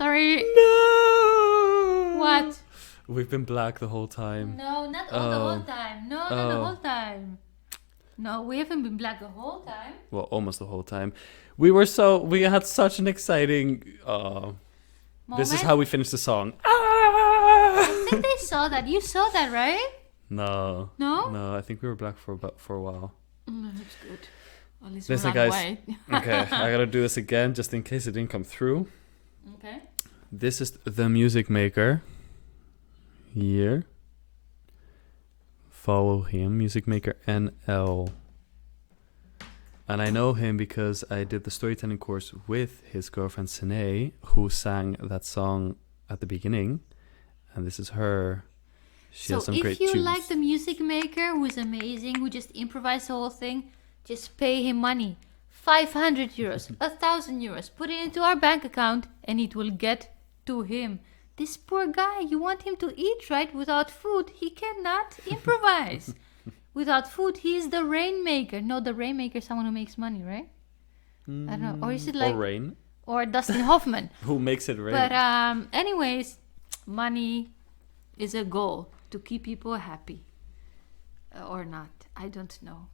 Sorry. No. What? We've been black the whole time. No, not all the whole time. No, not the whole time. No, we haven't been black the whole time. Well, almost the whole time. We had such an exciting. This is how we finished the song. I think they saw that. You saw that, right? No. No? No, I think we were black for a while. That's good. At least Listen, we're not guys. white. Okay, I gotta do this again just in case it didn't come through. Okay. This is the music maker. Here. Follow him, music maker NL. And I know him because I did the storytelling course with his girlfriend Sine, who sang that song at the beginning. And this is her. She has some great if you tunes. like the music maker, who's amazing, who just improvised the whole thing, just pay him money. 500 euros, 1,000 euros. Put it into our bank account and it will get to him. This poor guy, you want him to eat, right? Without food, he cannot improvise. Without food, he is the rainmaker. No, the rainmaker is someone who makes money, right? I don't know. Or is it like... Or rain. Or Dustin Hoffman. Who makes it rain. But anyways, money is a goal to keep people happy. Or not. I don't know.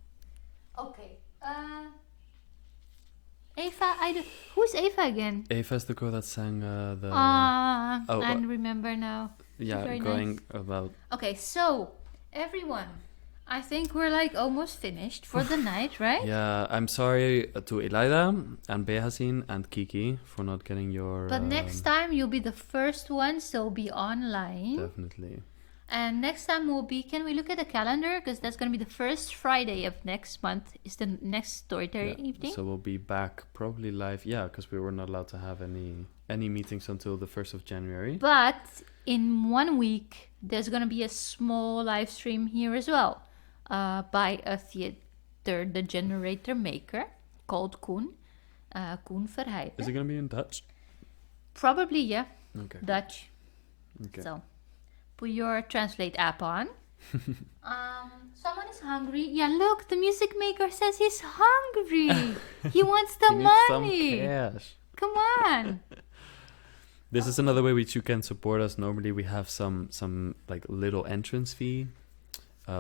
Okay. Eva, who's Eva again? Eva's the girl that sang the... I remember now. Yeah, Very going nice. about... Okay, so, everyone, I think we're like almost finished for the night, right? Yeah, I'm sorry to Elida and Behasin and Kiki for not getting your... But next time you'll be the first one, so be online. Definitely. And next time will be, can we look at the calendar? Because that's going to be the first Friday of next month is the next storytelling evening. So we'll be back probably live. Yeah, because we were not allowed to have any meetings until the 1st of January. But in 1 week, there's going to be a small live stream here as well by a theater, the generator maker called Koen. Koen Vergeet. Is it going to be in Dutch? Probably, yeah. Okay. Dutch. Okay. So put your translate app on. Someone is hungry. Yeah, look, the music maker says he's hungry. He wants the He needs money. some cash. Come on. This is another way which you can support us. Normally we have some like little entrance fee.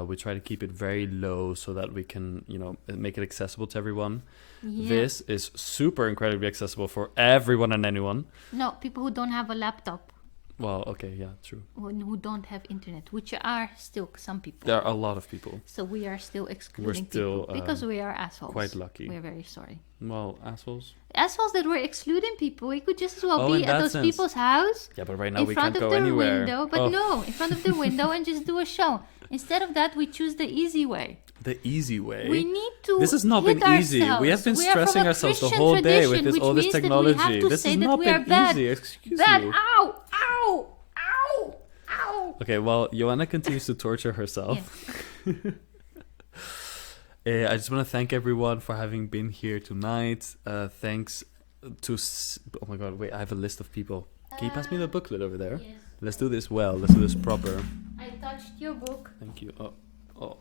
We try to keep it very low so that we can, make it accessible to everyone. Yeah. This is super incredibly accessible for everyone and anyone. No, people who don't have a laptop. Well, okay, yeah, true. Who don't have internet, which are still some people. There are a lot of people. So we are still excluding still, people because we are assholes. quite lucky. We're very sorry. Well, assholes. Assholes that were excluding people. We could just as well Oh, be in at that those sense. people's house. Yeah, but right now in we front can't of go their anywhere. window. But no, in front of their window and just do a show. Instead of that, we choose the easy way. The easy way. We need to. This has not hit been easy. We have been ourselves. We are from stressing a ourselves the Christian whole day with tradition, all which this means that we have technology. to This say has that not we are been bad. easy. Excuse Bad. me. Ow! Ow! Ow! Ow! Okay, well, Joanna continues to torture herself. Yes. I just want to thank everyone for having been here tonight. Thanks to... oh my god, wait, I have a list of people. Can you pass me the booklet over there? Yes. Let's do this well. Let's do this proper. I touched your book. Thank you. Oh.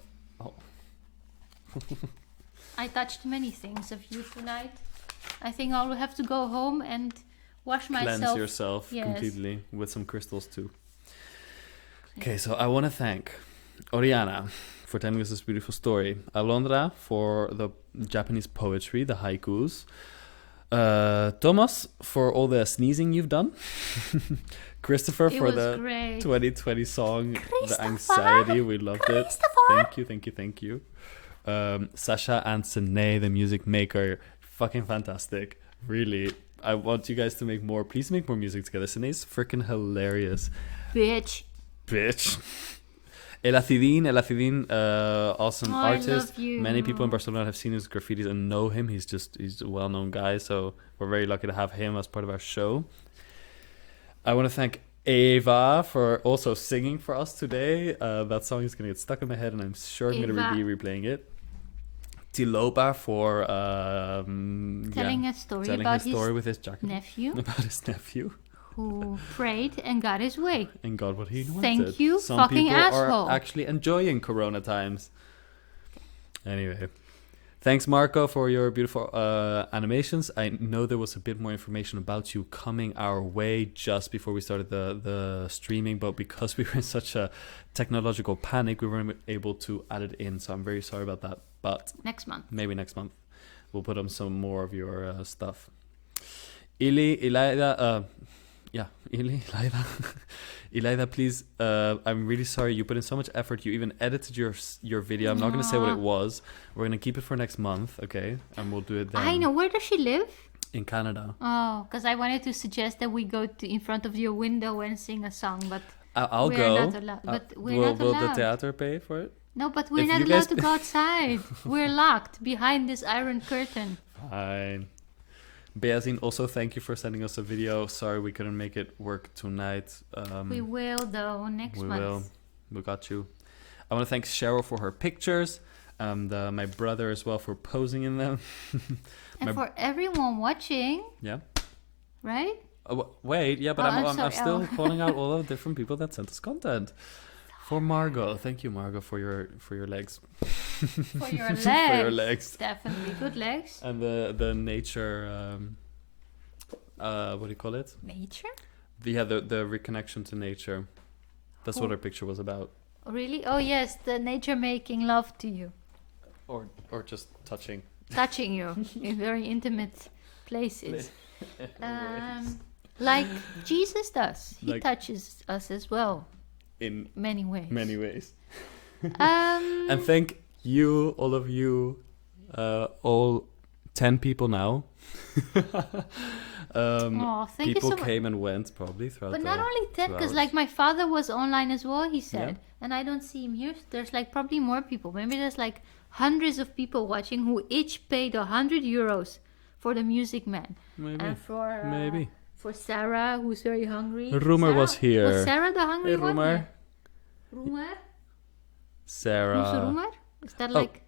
I touched many things of you tonight. I think I'll have to go home and wash myself. Cleanse yourself Yes. completely with some crystals too. Okay, so I want to thank Oriana for telling us this beautiful story, Alondra for the Japanese poetry, the haikus, Thomas for all the sneezing you've done, Christopher It for was the great. 2020 song, The Christopher! Anxiety, we loved it. Christopher! Thank you. Sasha and Sine, the music maker, fucking fantastic. Really, I want you guys to make more. Please make more music together. Sine's freaking hilarious. Bitch. El Acidin, awesome Oh, I artist. love you. Many people in Barcelona have seen his graffitis and know him. He's a well-known guy, so we're very lucky to have him as part of our show. I want to thank Eva for also singing for us today. That song is going to get stuck in my head, and I'm sure I'm going to be replaying it. Tilopa for Telling a story about his with his jacket. nephew. About his nephew. Who prayed and got his way. And got what he wanted. Thank you, Some fucking people asshole. are actually enjoying Corona times. Anyway, Thanks, Marco, for your beautiful animations. I know there was a bit more information about you coming our way just before we started the streaming, but because we were in such a technological panic, we weren't able to add it in. So I'm very sorry about that. But Next month. maybe next month we'll put on some more of your stuff. Ilaida, Ilaida, please. I'm really sorry. You put in so much effort. You even edited your video. I'm not going to say what it was. We're going to keep it for next month, okay? And we'll do it then. I know. Where does she live? In Canada. Oh, because I wanted to suggest that we go in front of your window and sing a song, but I'll we're go. not allowed. But we're will, not will allowed. the theater pay for it? No, but we're If not you allowed guys- to go outside. We're locked behind this iron curtain. Fine. Beazin, also thank you for sending us a video. Sorry we couldn't make it work tonight. We will, though, next We month. will. We got you. I want to thank Cheryl for her pictures. And my brother as well for posing in them. And for everyone watching, Yeah. right? Wait, yeah, but Oh, I'm sorry. still Oh. calling out all the different people that sent us content. For Margot, thank you, Margot, for your legs. For your legs. For your legs. Definitely good legs. And the nature, what do you call it? Nature? The reconnection to nature. That's what Cool. her picture was about. Really? Oh yes, the nature making love to you, Or just touching. touching you in very intimate places. Like Jesus does. He Like- touches us as well. In Many ways. many ways. Um, And thank you, all of you, all 10 people now. Aw, thank you People so much. came and went probably throughout But the not only that, 2 because hours. like my father was online as well, he said, Yeah. and I don't see him here. There's like probably more people. Maybe there's like hundreds of people watching who each paid 100 euros for the Music Man. Maybe. And for Maybe. for Sarah, who's very hungry. Rumer Sarah- was here. Was Sarah the hungry Hey, one? Rumer. Yeah. Rumer? Sarah. Who's Rumer? Is that Oh. like?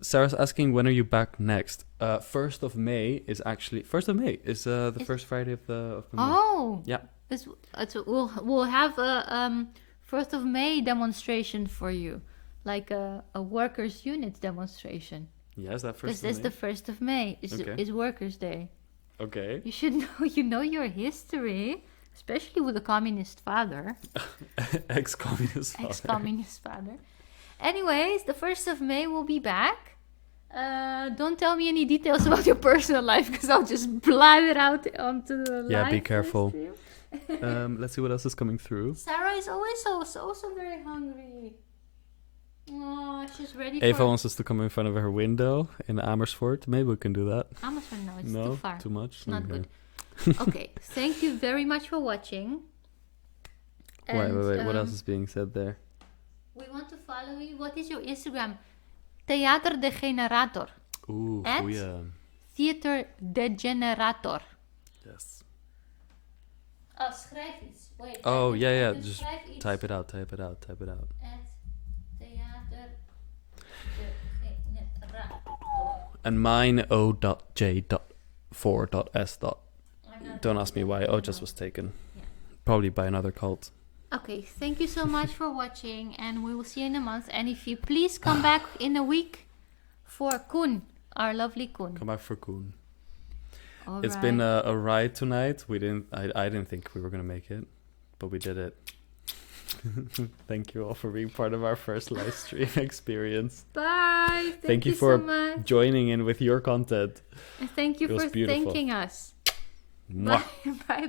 Sarah's asking, when are you back next? 1st of May is actually... 1st of May is the Is- first Friday of the month. Oh. Yeah. We'll have a 1st of May demonstration for you, like a workers' unit demonstration. Yes, that Because 1st of that's May. the 1st of May. Okay. Is Workers' Day. Okay. You should know. You know your history, especially with a communist father, Ex-communist father. ex-communist father. Anyways, the 1st of May will be back. Don't tell me any details about your personal life because I'll just blab it out onto the Yeah, be live careful. stream. Let's see what else is coming through. Sarah is always also very hungry. Oh, she's ready Eva for wants us to come in front of her window in Amersfoort. Maybe we can do that. Amersfoort. No, it's No, too far. too much? It's not Okay. good. Okay, thank you very much for watching. Wait. What um, else is being said there? We want to follow you. What is your Instagram? Theater de Generator. Oeh, At goeie. Theater de Generator. Yes. Oh, schrijf iets. Wait. Oh, I yeah. can Just schrijf iets. type it out. At Theater de Generator. And mine O.J.4.S. Don't ask me why. Just was taken. Yeah. Probably by another cult. Okay, thank you so much for watching, and we will see you in a month. And if you please come back in a week for Koen, our lovely Koen. Come back for Koen. All It's right. been a ride tonight. I didn't think we were gonna make it, but we did it. Thank you all for being part of our first live stream experience. Bye. Thank you so for much. joining in with your content. And thank you It was for beautiful. thanking us. Mwah. Bye. Bye.